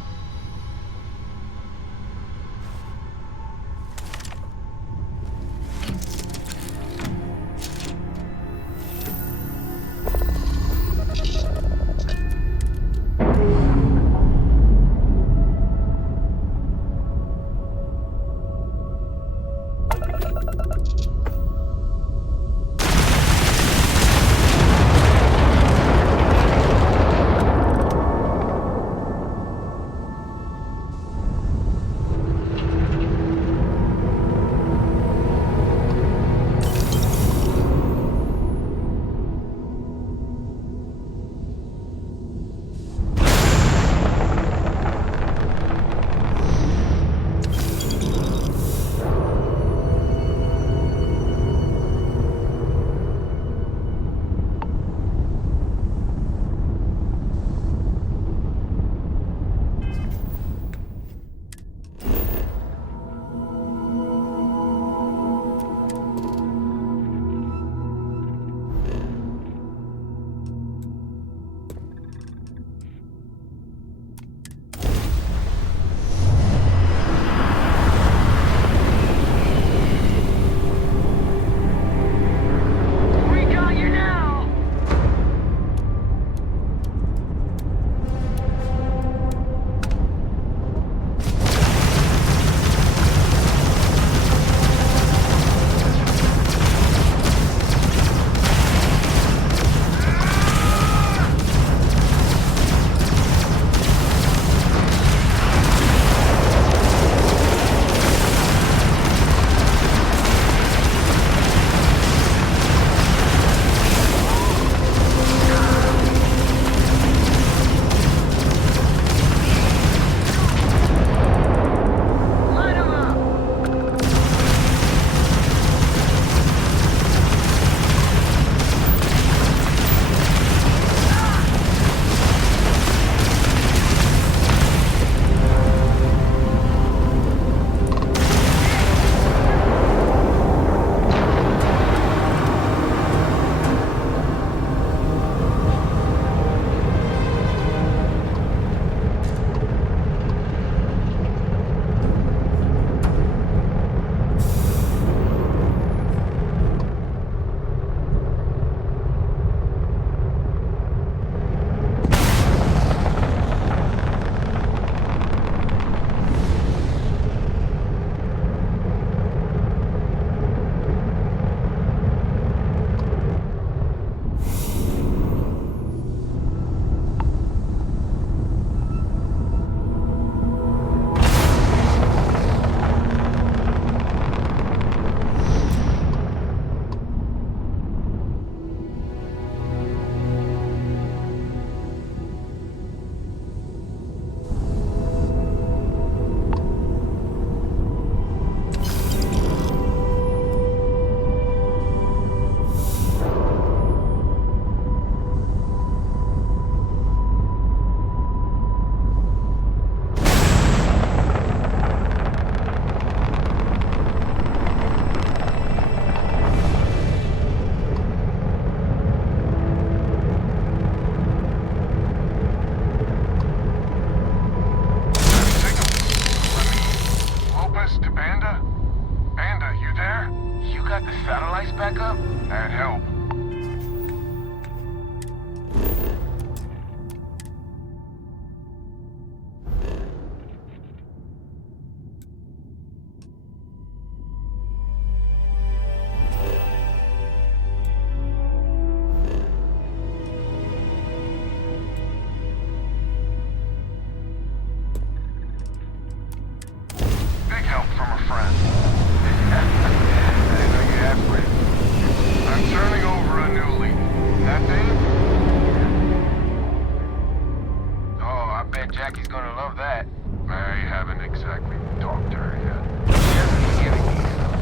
bet Jackie's gonna love that. I haven't exactly talked to her yet. She hasn't been giving me stuff.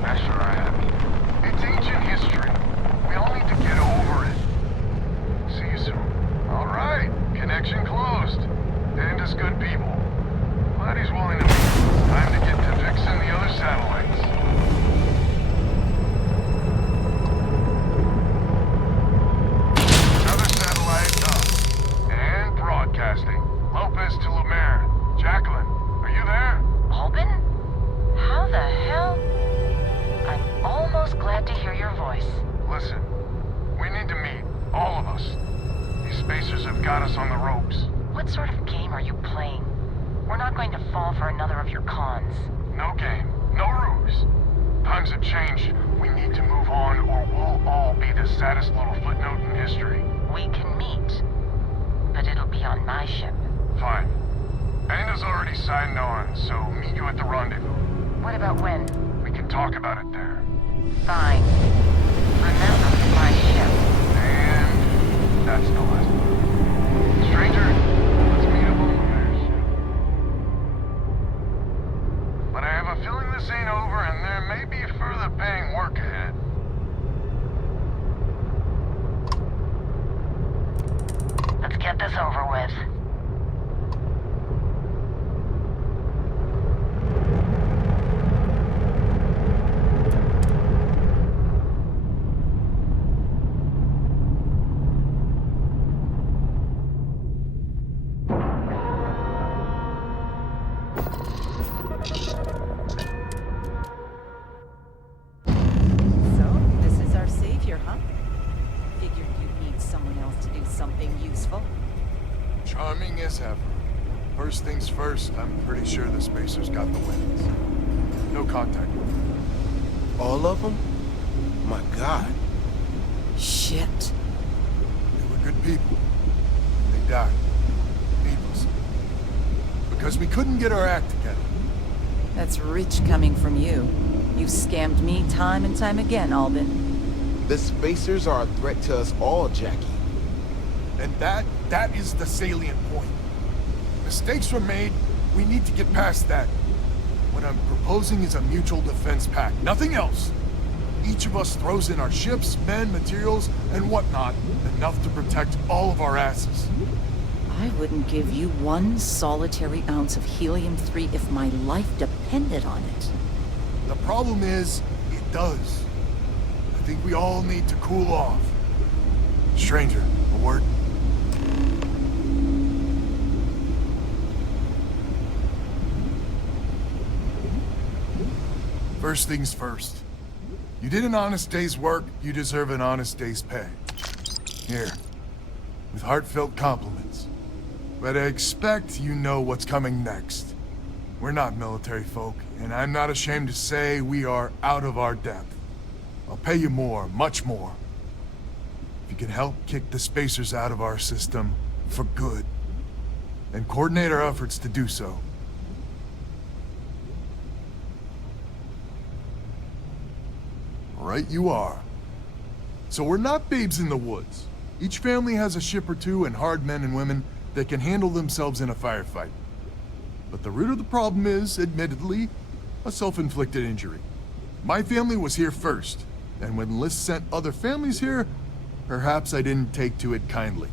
Not sure I have. It's ancient history. We all need to get over it. See you soon. All right. Connection closed. And as good people. Glad he's willing to meet. Time to get to fixing the other satellites. Another satellite up. And broadcasting. Lopez to Lemaire. Jacqueline, are you there? Albin? How the hell? I'm almost glad to hear your voice. Listen, we need to meet. All of us. These spacers have got us on the ropes. What sort of game are you playing? We're not going to fall for another of your cons. No game. No ruse. Times have changed. We need to move on or we'll all be the saddest little footnote in history. We can meet, but it'll be on my ship. Fine. Banda's already signed on, so meet you at the rendezvous. What about when? We can talk about it there. Fine. Remember, my ship. And that's the last one. Stranger, let's meet up on Lemaire's ship. But I have a feeling this ain't over and there may be further paying work ahead. Let's get this over with. Charming as ever. First things first, I'm pretty sure the spacers got the winds. No contact with them. All of them? My God. Shit. They were good people. They died. Needlessly. Because we couldn't get our act together. That's rich coming from you. You've scammed me time and time again, Albin. The spacers are a threat to us all, Jackie. And that is the salient point. Mistakes were made, we need to get past that. What I'm proposing is a mutual defense pact, nothing else. Each of us throws in our ships, men, materials, and whatnot, enough to protect all of our asses. I wouldn't give you one solitary ounce of helium-3 if my life depended on it. The problem is, it does. I think we all need to cool off. Stranger, a word? First things first. You did an honest day's work, you deserve an honest day's pay. Here, with heartfelt compliments. But I expect you know what's coming next. We're not military folk, and I'm not ashamed to say we are out of our depth. I'll pay you more, much more. If you can help kick the spacers out of our system for good, and coordinate our efforts to do so. Right you are. So we're not babes in the woods. Each family has a ship or two and hard men and women that can handle themselves in a firefight. But the root of the problem is, admittedly, a self-inflicted injury. My family was here first, and when Liz sent other families here, perhaps I didn't take to it kindly.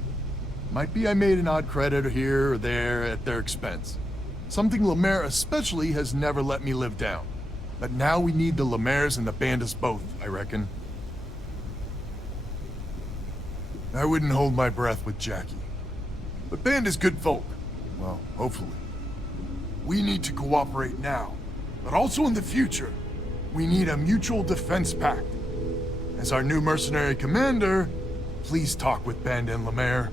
Might be I made an odd credit here or there at their expense. Something Lemaire especially has never let me live down. But now we need the Lemaires and the Bandas both, I reckon. I wouldn't hold my breath with Jackie. But Banda's good folk. Well, hopefully. We need to cooperate now, but also in the future. We need a mutual defense pact. As our new mercenary commander, please talk with Banda and Lemaire.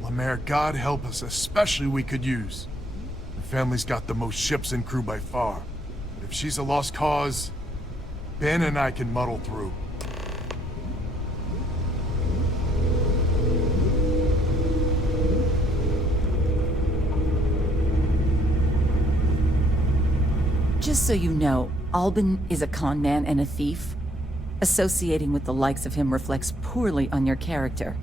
Lemaire, God help us, especially we could use. The family's got the most ships and crew by far. But if she's a lost cause, Banda and I can muddle through. Just so you know, Albin is a con man and a thief. Associating with the likes of him reflects poorly on your character.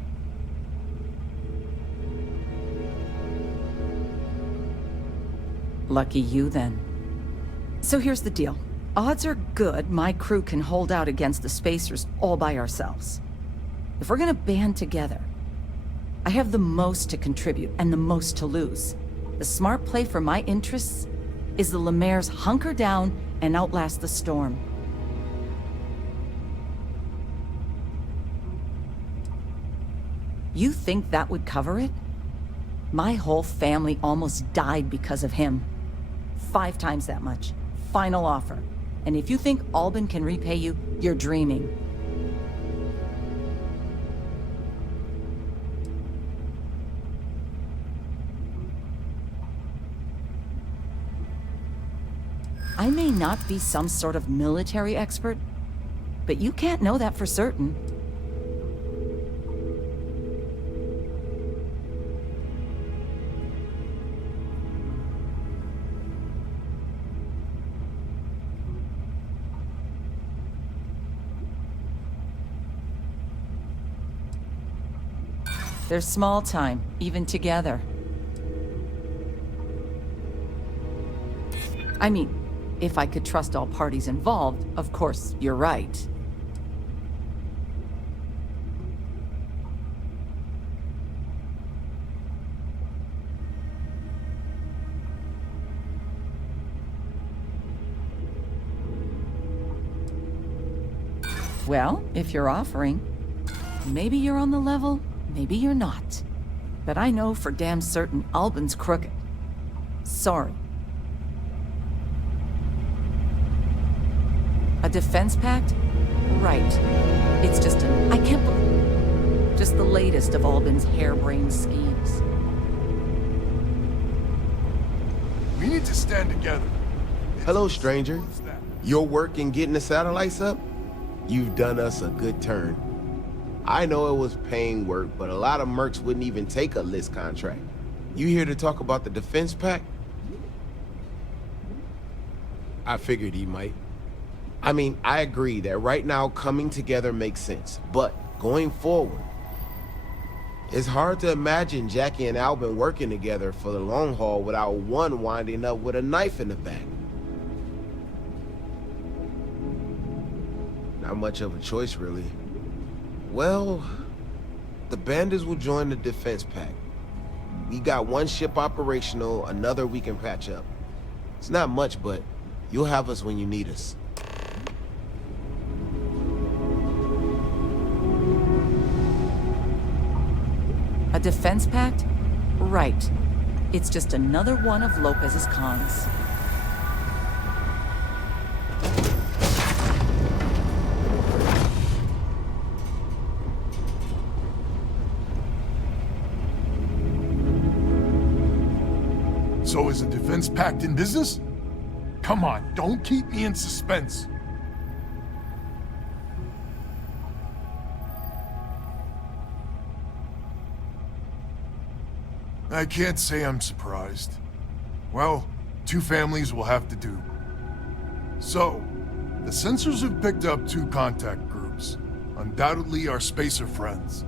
Lucky you, then. So here's the deal. Odds are good my crew can hold out against the Spacers all by ourselves. If we're gonna band together, I have the most to contribute and the most to lose. The smart play for my interests is the Lemaire's hunker down and outlast the storm. You think that would cover it? My whole family almost died because of him. 5 times that much. Final offer. And if you think Albin can repay you, you're dreaming. I may not be some sort of military expert, but you can't know that for certain. They're small time, even together. I mean, if I could trust all parties involved, of course, you're right. Well, if you're offering, maybe you're on the level, maybe you're not. But I know for damn certain Albin's crooked. Sorry. A defense pact? Right. It's just I can't believe... Just the latest of Albin's harebrained schemes. We need to stand together. Hello, stranger. Your work in getting the satellites up? You've done us a good turn. I know it was paying work, but a lot of mercs wouldn't even take a list contract. You here to talk about the defense pact? I figured he might. I mean, I agree that right now coming together makes sense, but going forward, it's hard to imagine Jackie and Albin working together for the long haul without one winding up with a knife in the back. Not much of a choice, really. Well, the bandits will join the defense pact. We got one ship operational, another we can patch up. It's not much, but you'll have us when you need us. A defense pact? Right. It's just another one of Lopez's cons. So is a defense pact in business? Come on, don't keep me in suspense. I can't say I'm surprised. Well, 2 families will have to do. So, the sensors have picked up 2 contact groups. Undoubtedly our spacer friends.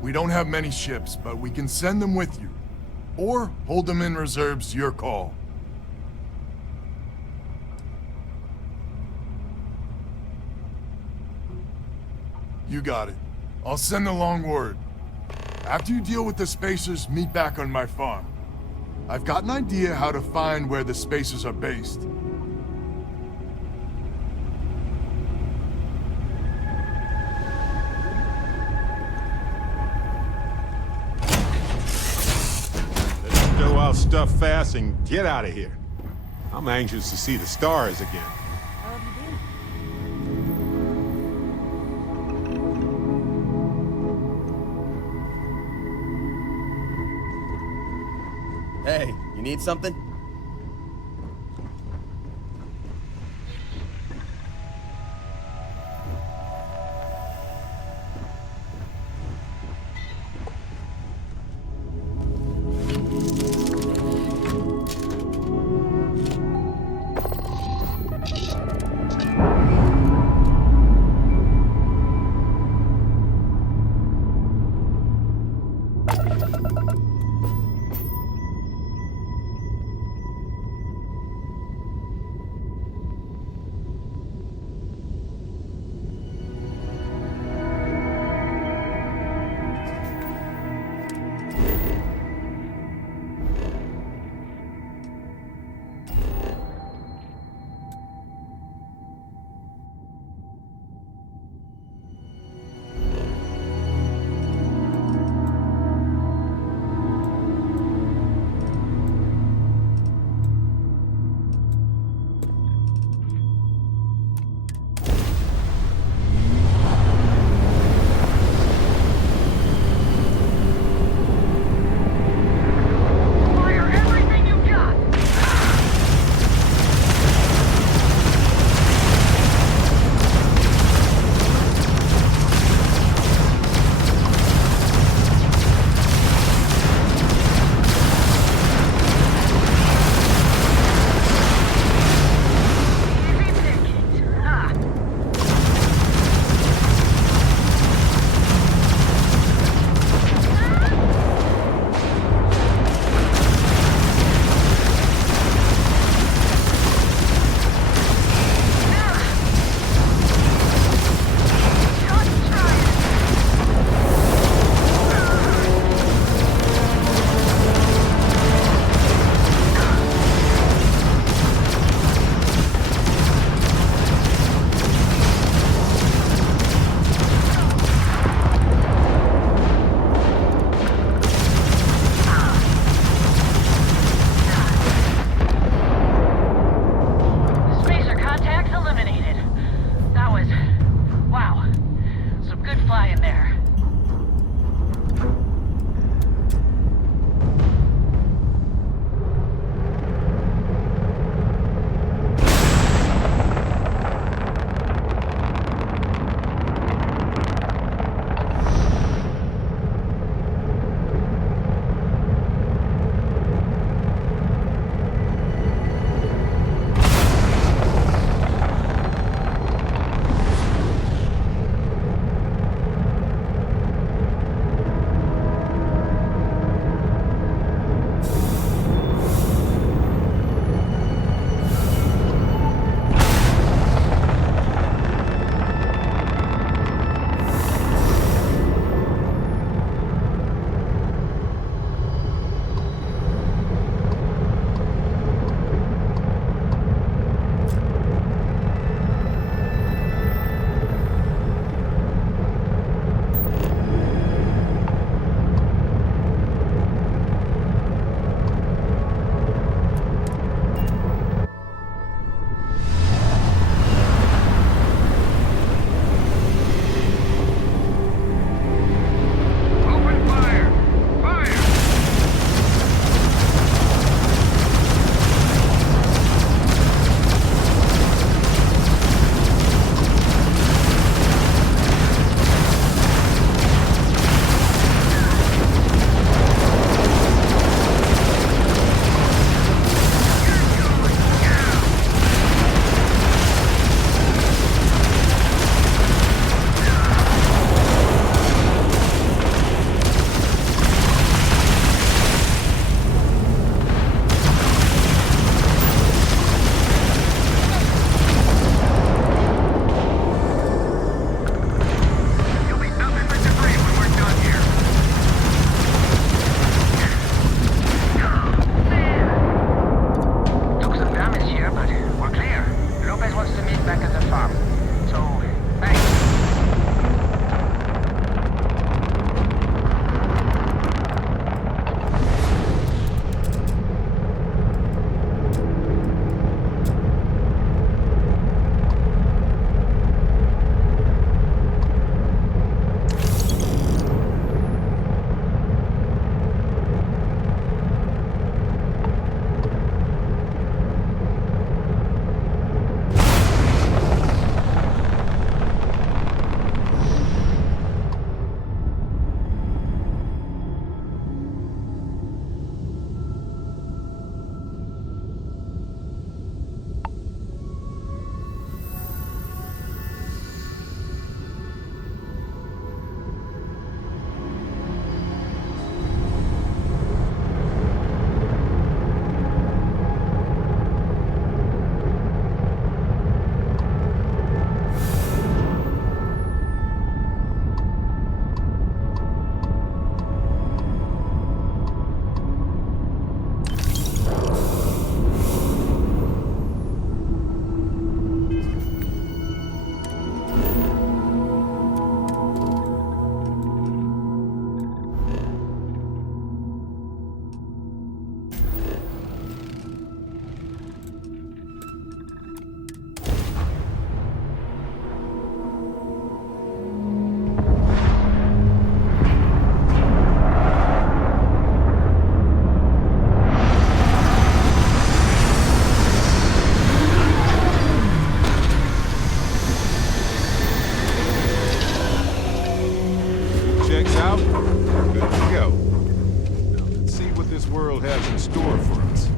We don't have many ships, but we can send them with you. Or hold them in reserves, your call. You got it. I'll send along word. After you deal with the Spacers, meet back on my farm. I've got an idea how to find where the Spacers are based. Let's do our stuff fast and get out of here. I'm anxious to see the stars again. Hey, you need something? this world has in store for us.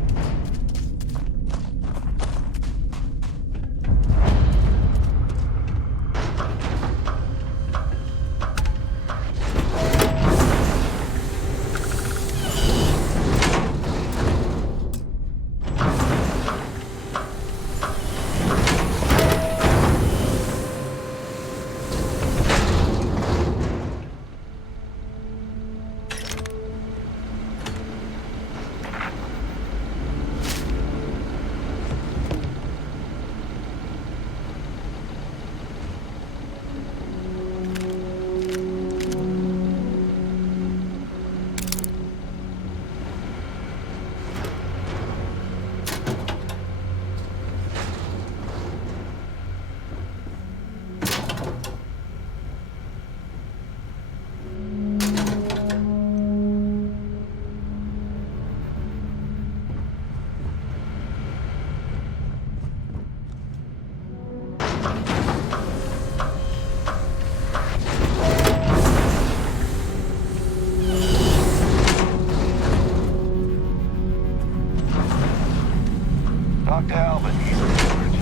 Dr. Alvin, he's in charge.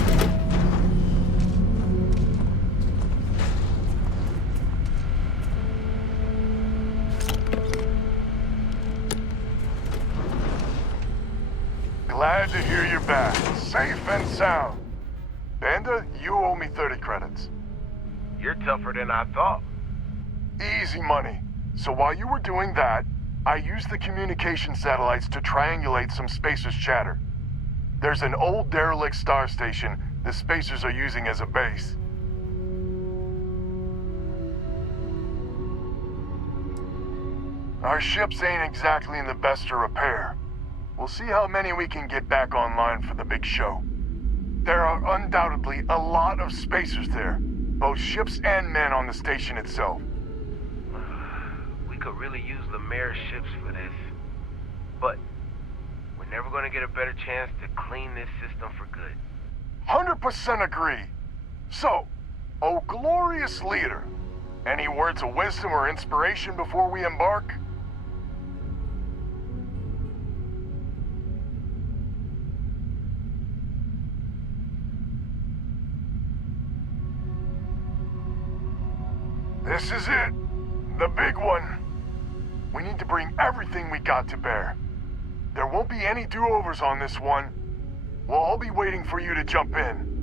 Glad to hear you're back. Safe and sound. Banda, you owe me 30 credits. You're tougher than I thought. Easy money. So while you were doing that, I used the communication satellites to triangulate some Spacers chatter. There's an old derelict star station the Spacers are using as a base. Our ships ain't exactly in the best of repair. We'll see how many we can get back online for the big show. There are undoubtedly a lot of Spacers there, both ships and men on the station itself. We could really use the mayor's ships for this. But we're never gonna get a better chance to clean this system for good. 100% agree. So, oh glorious leader, any words of wisdom or inspiration before we embark? This is it. The big one. We need to bring everything we got to bear. There won't be any do-overs on this one. We'll all be waiting for you to jump in.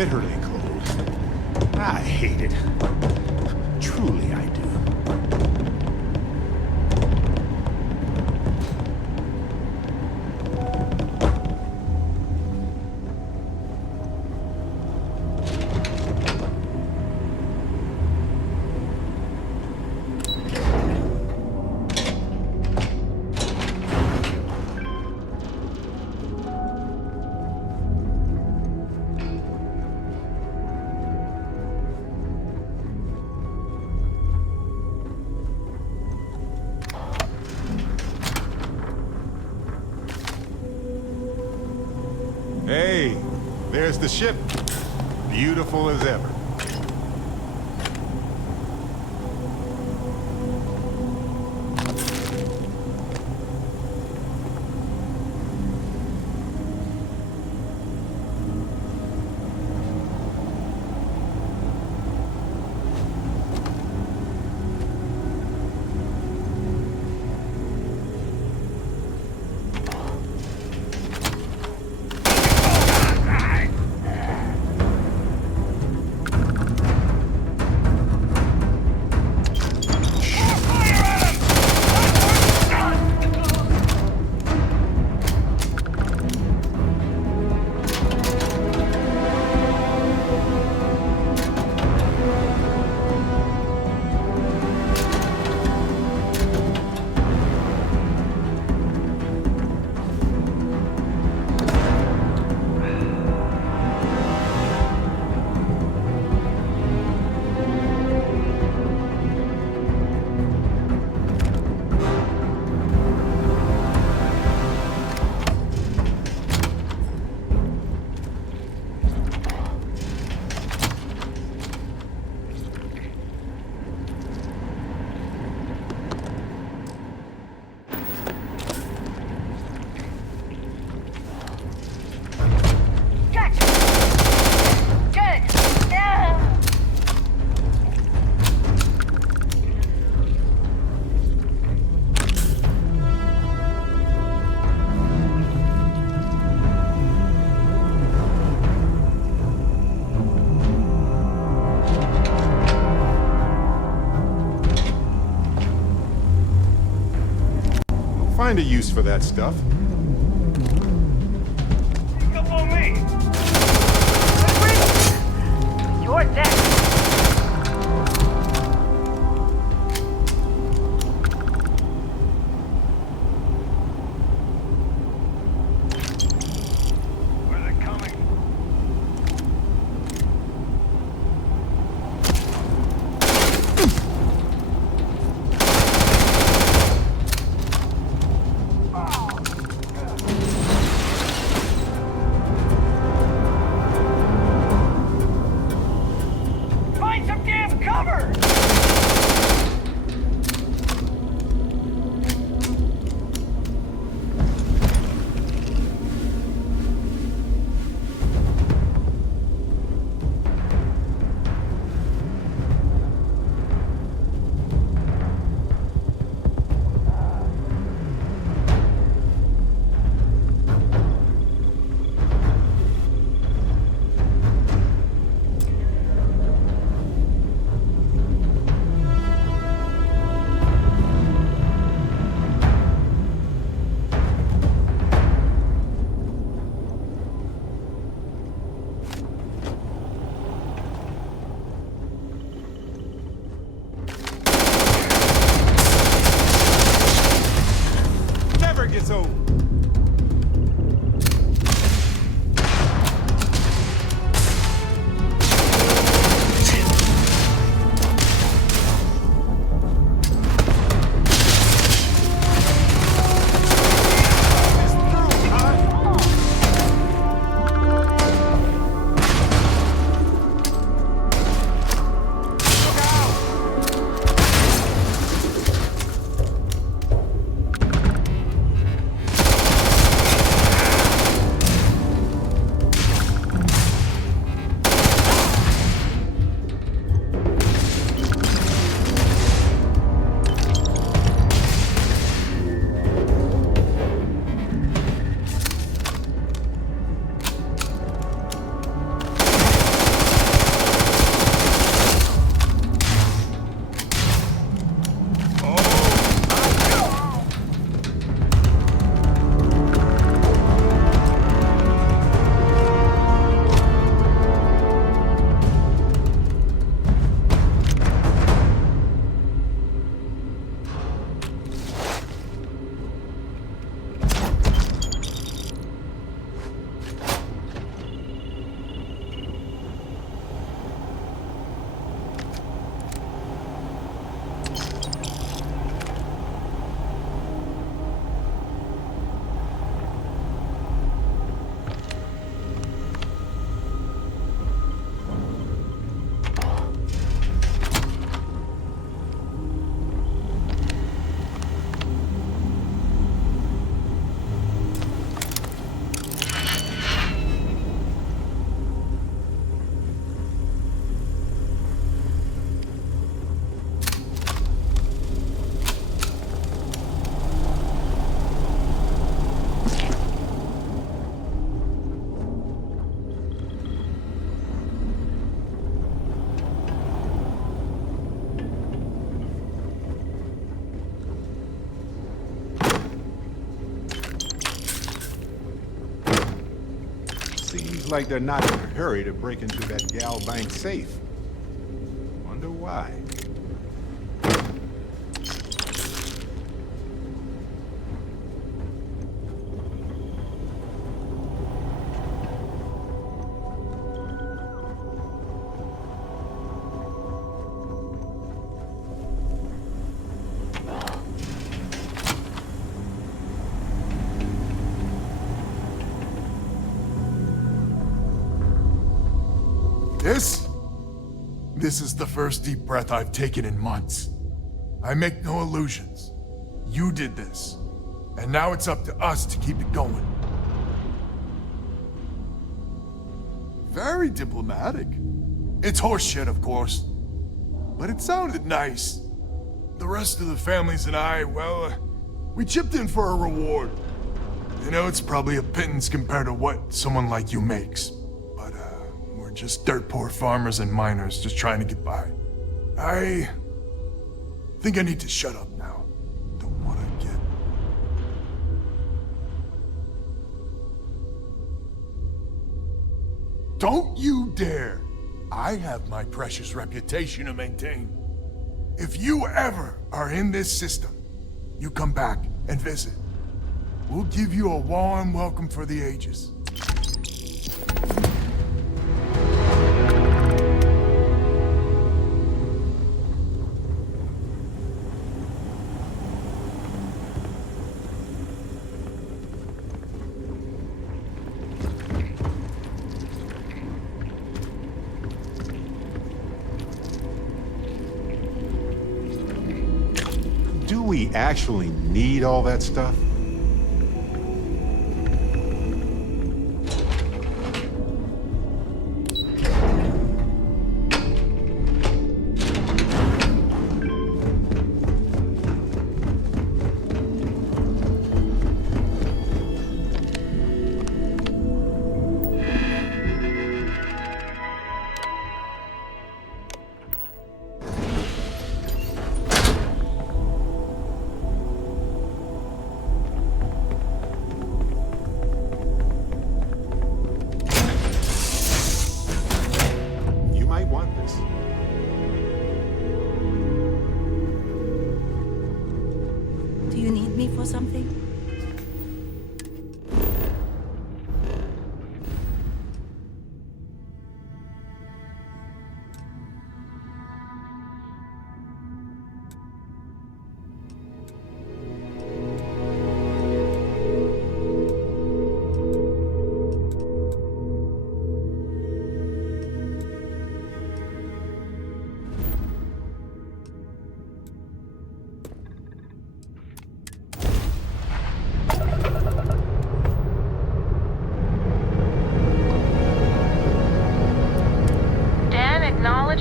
bitterly cold. I hate it. Truly, I do. Hey, there's the ship. Beautiful as ever. Find a use for that stuff. Up on me! You're next! like they're not in a hurry to break into that gal bank safe. Wonder why. This is the first deep breath I've taken in months. I make no illusions. You did this. And now it's up to us to keep it going. Very diplomatic. It's horseshit, of course. But it sounded nice. The rest of the families and I, well, we chipped in for a reward. You know, it's probably a pittance compared to what someone like you makes. We're just dirt poor farmers and miners just trying to get by. I think I need to shut up now. Don't want to get... Don't you dare! I have my precious reputation to maintain. If you ever are in this system, you come back and visit. We'll give you a warm welcome for the ages. Do we actually need all that stuff?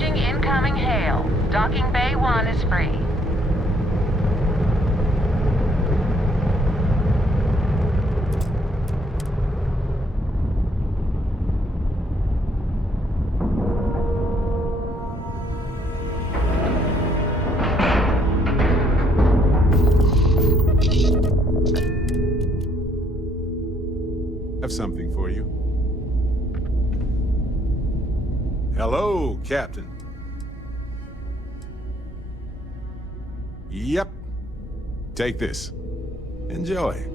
Incoming hail. Docking Bay 1 is free. Have something for you. Hello, Captain. Yep. Take this. Enjoy.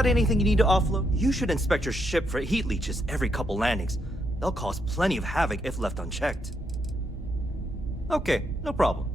Got anything you need to offload? You should inspect your ship for heat leeches every couple landings. They'll cause plenty of havoc if left unchecked. Okay, no problem.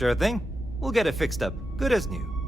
Sure thing. We'll get it fixed up, good as new.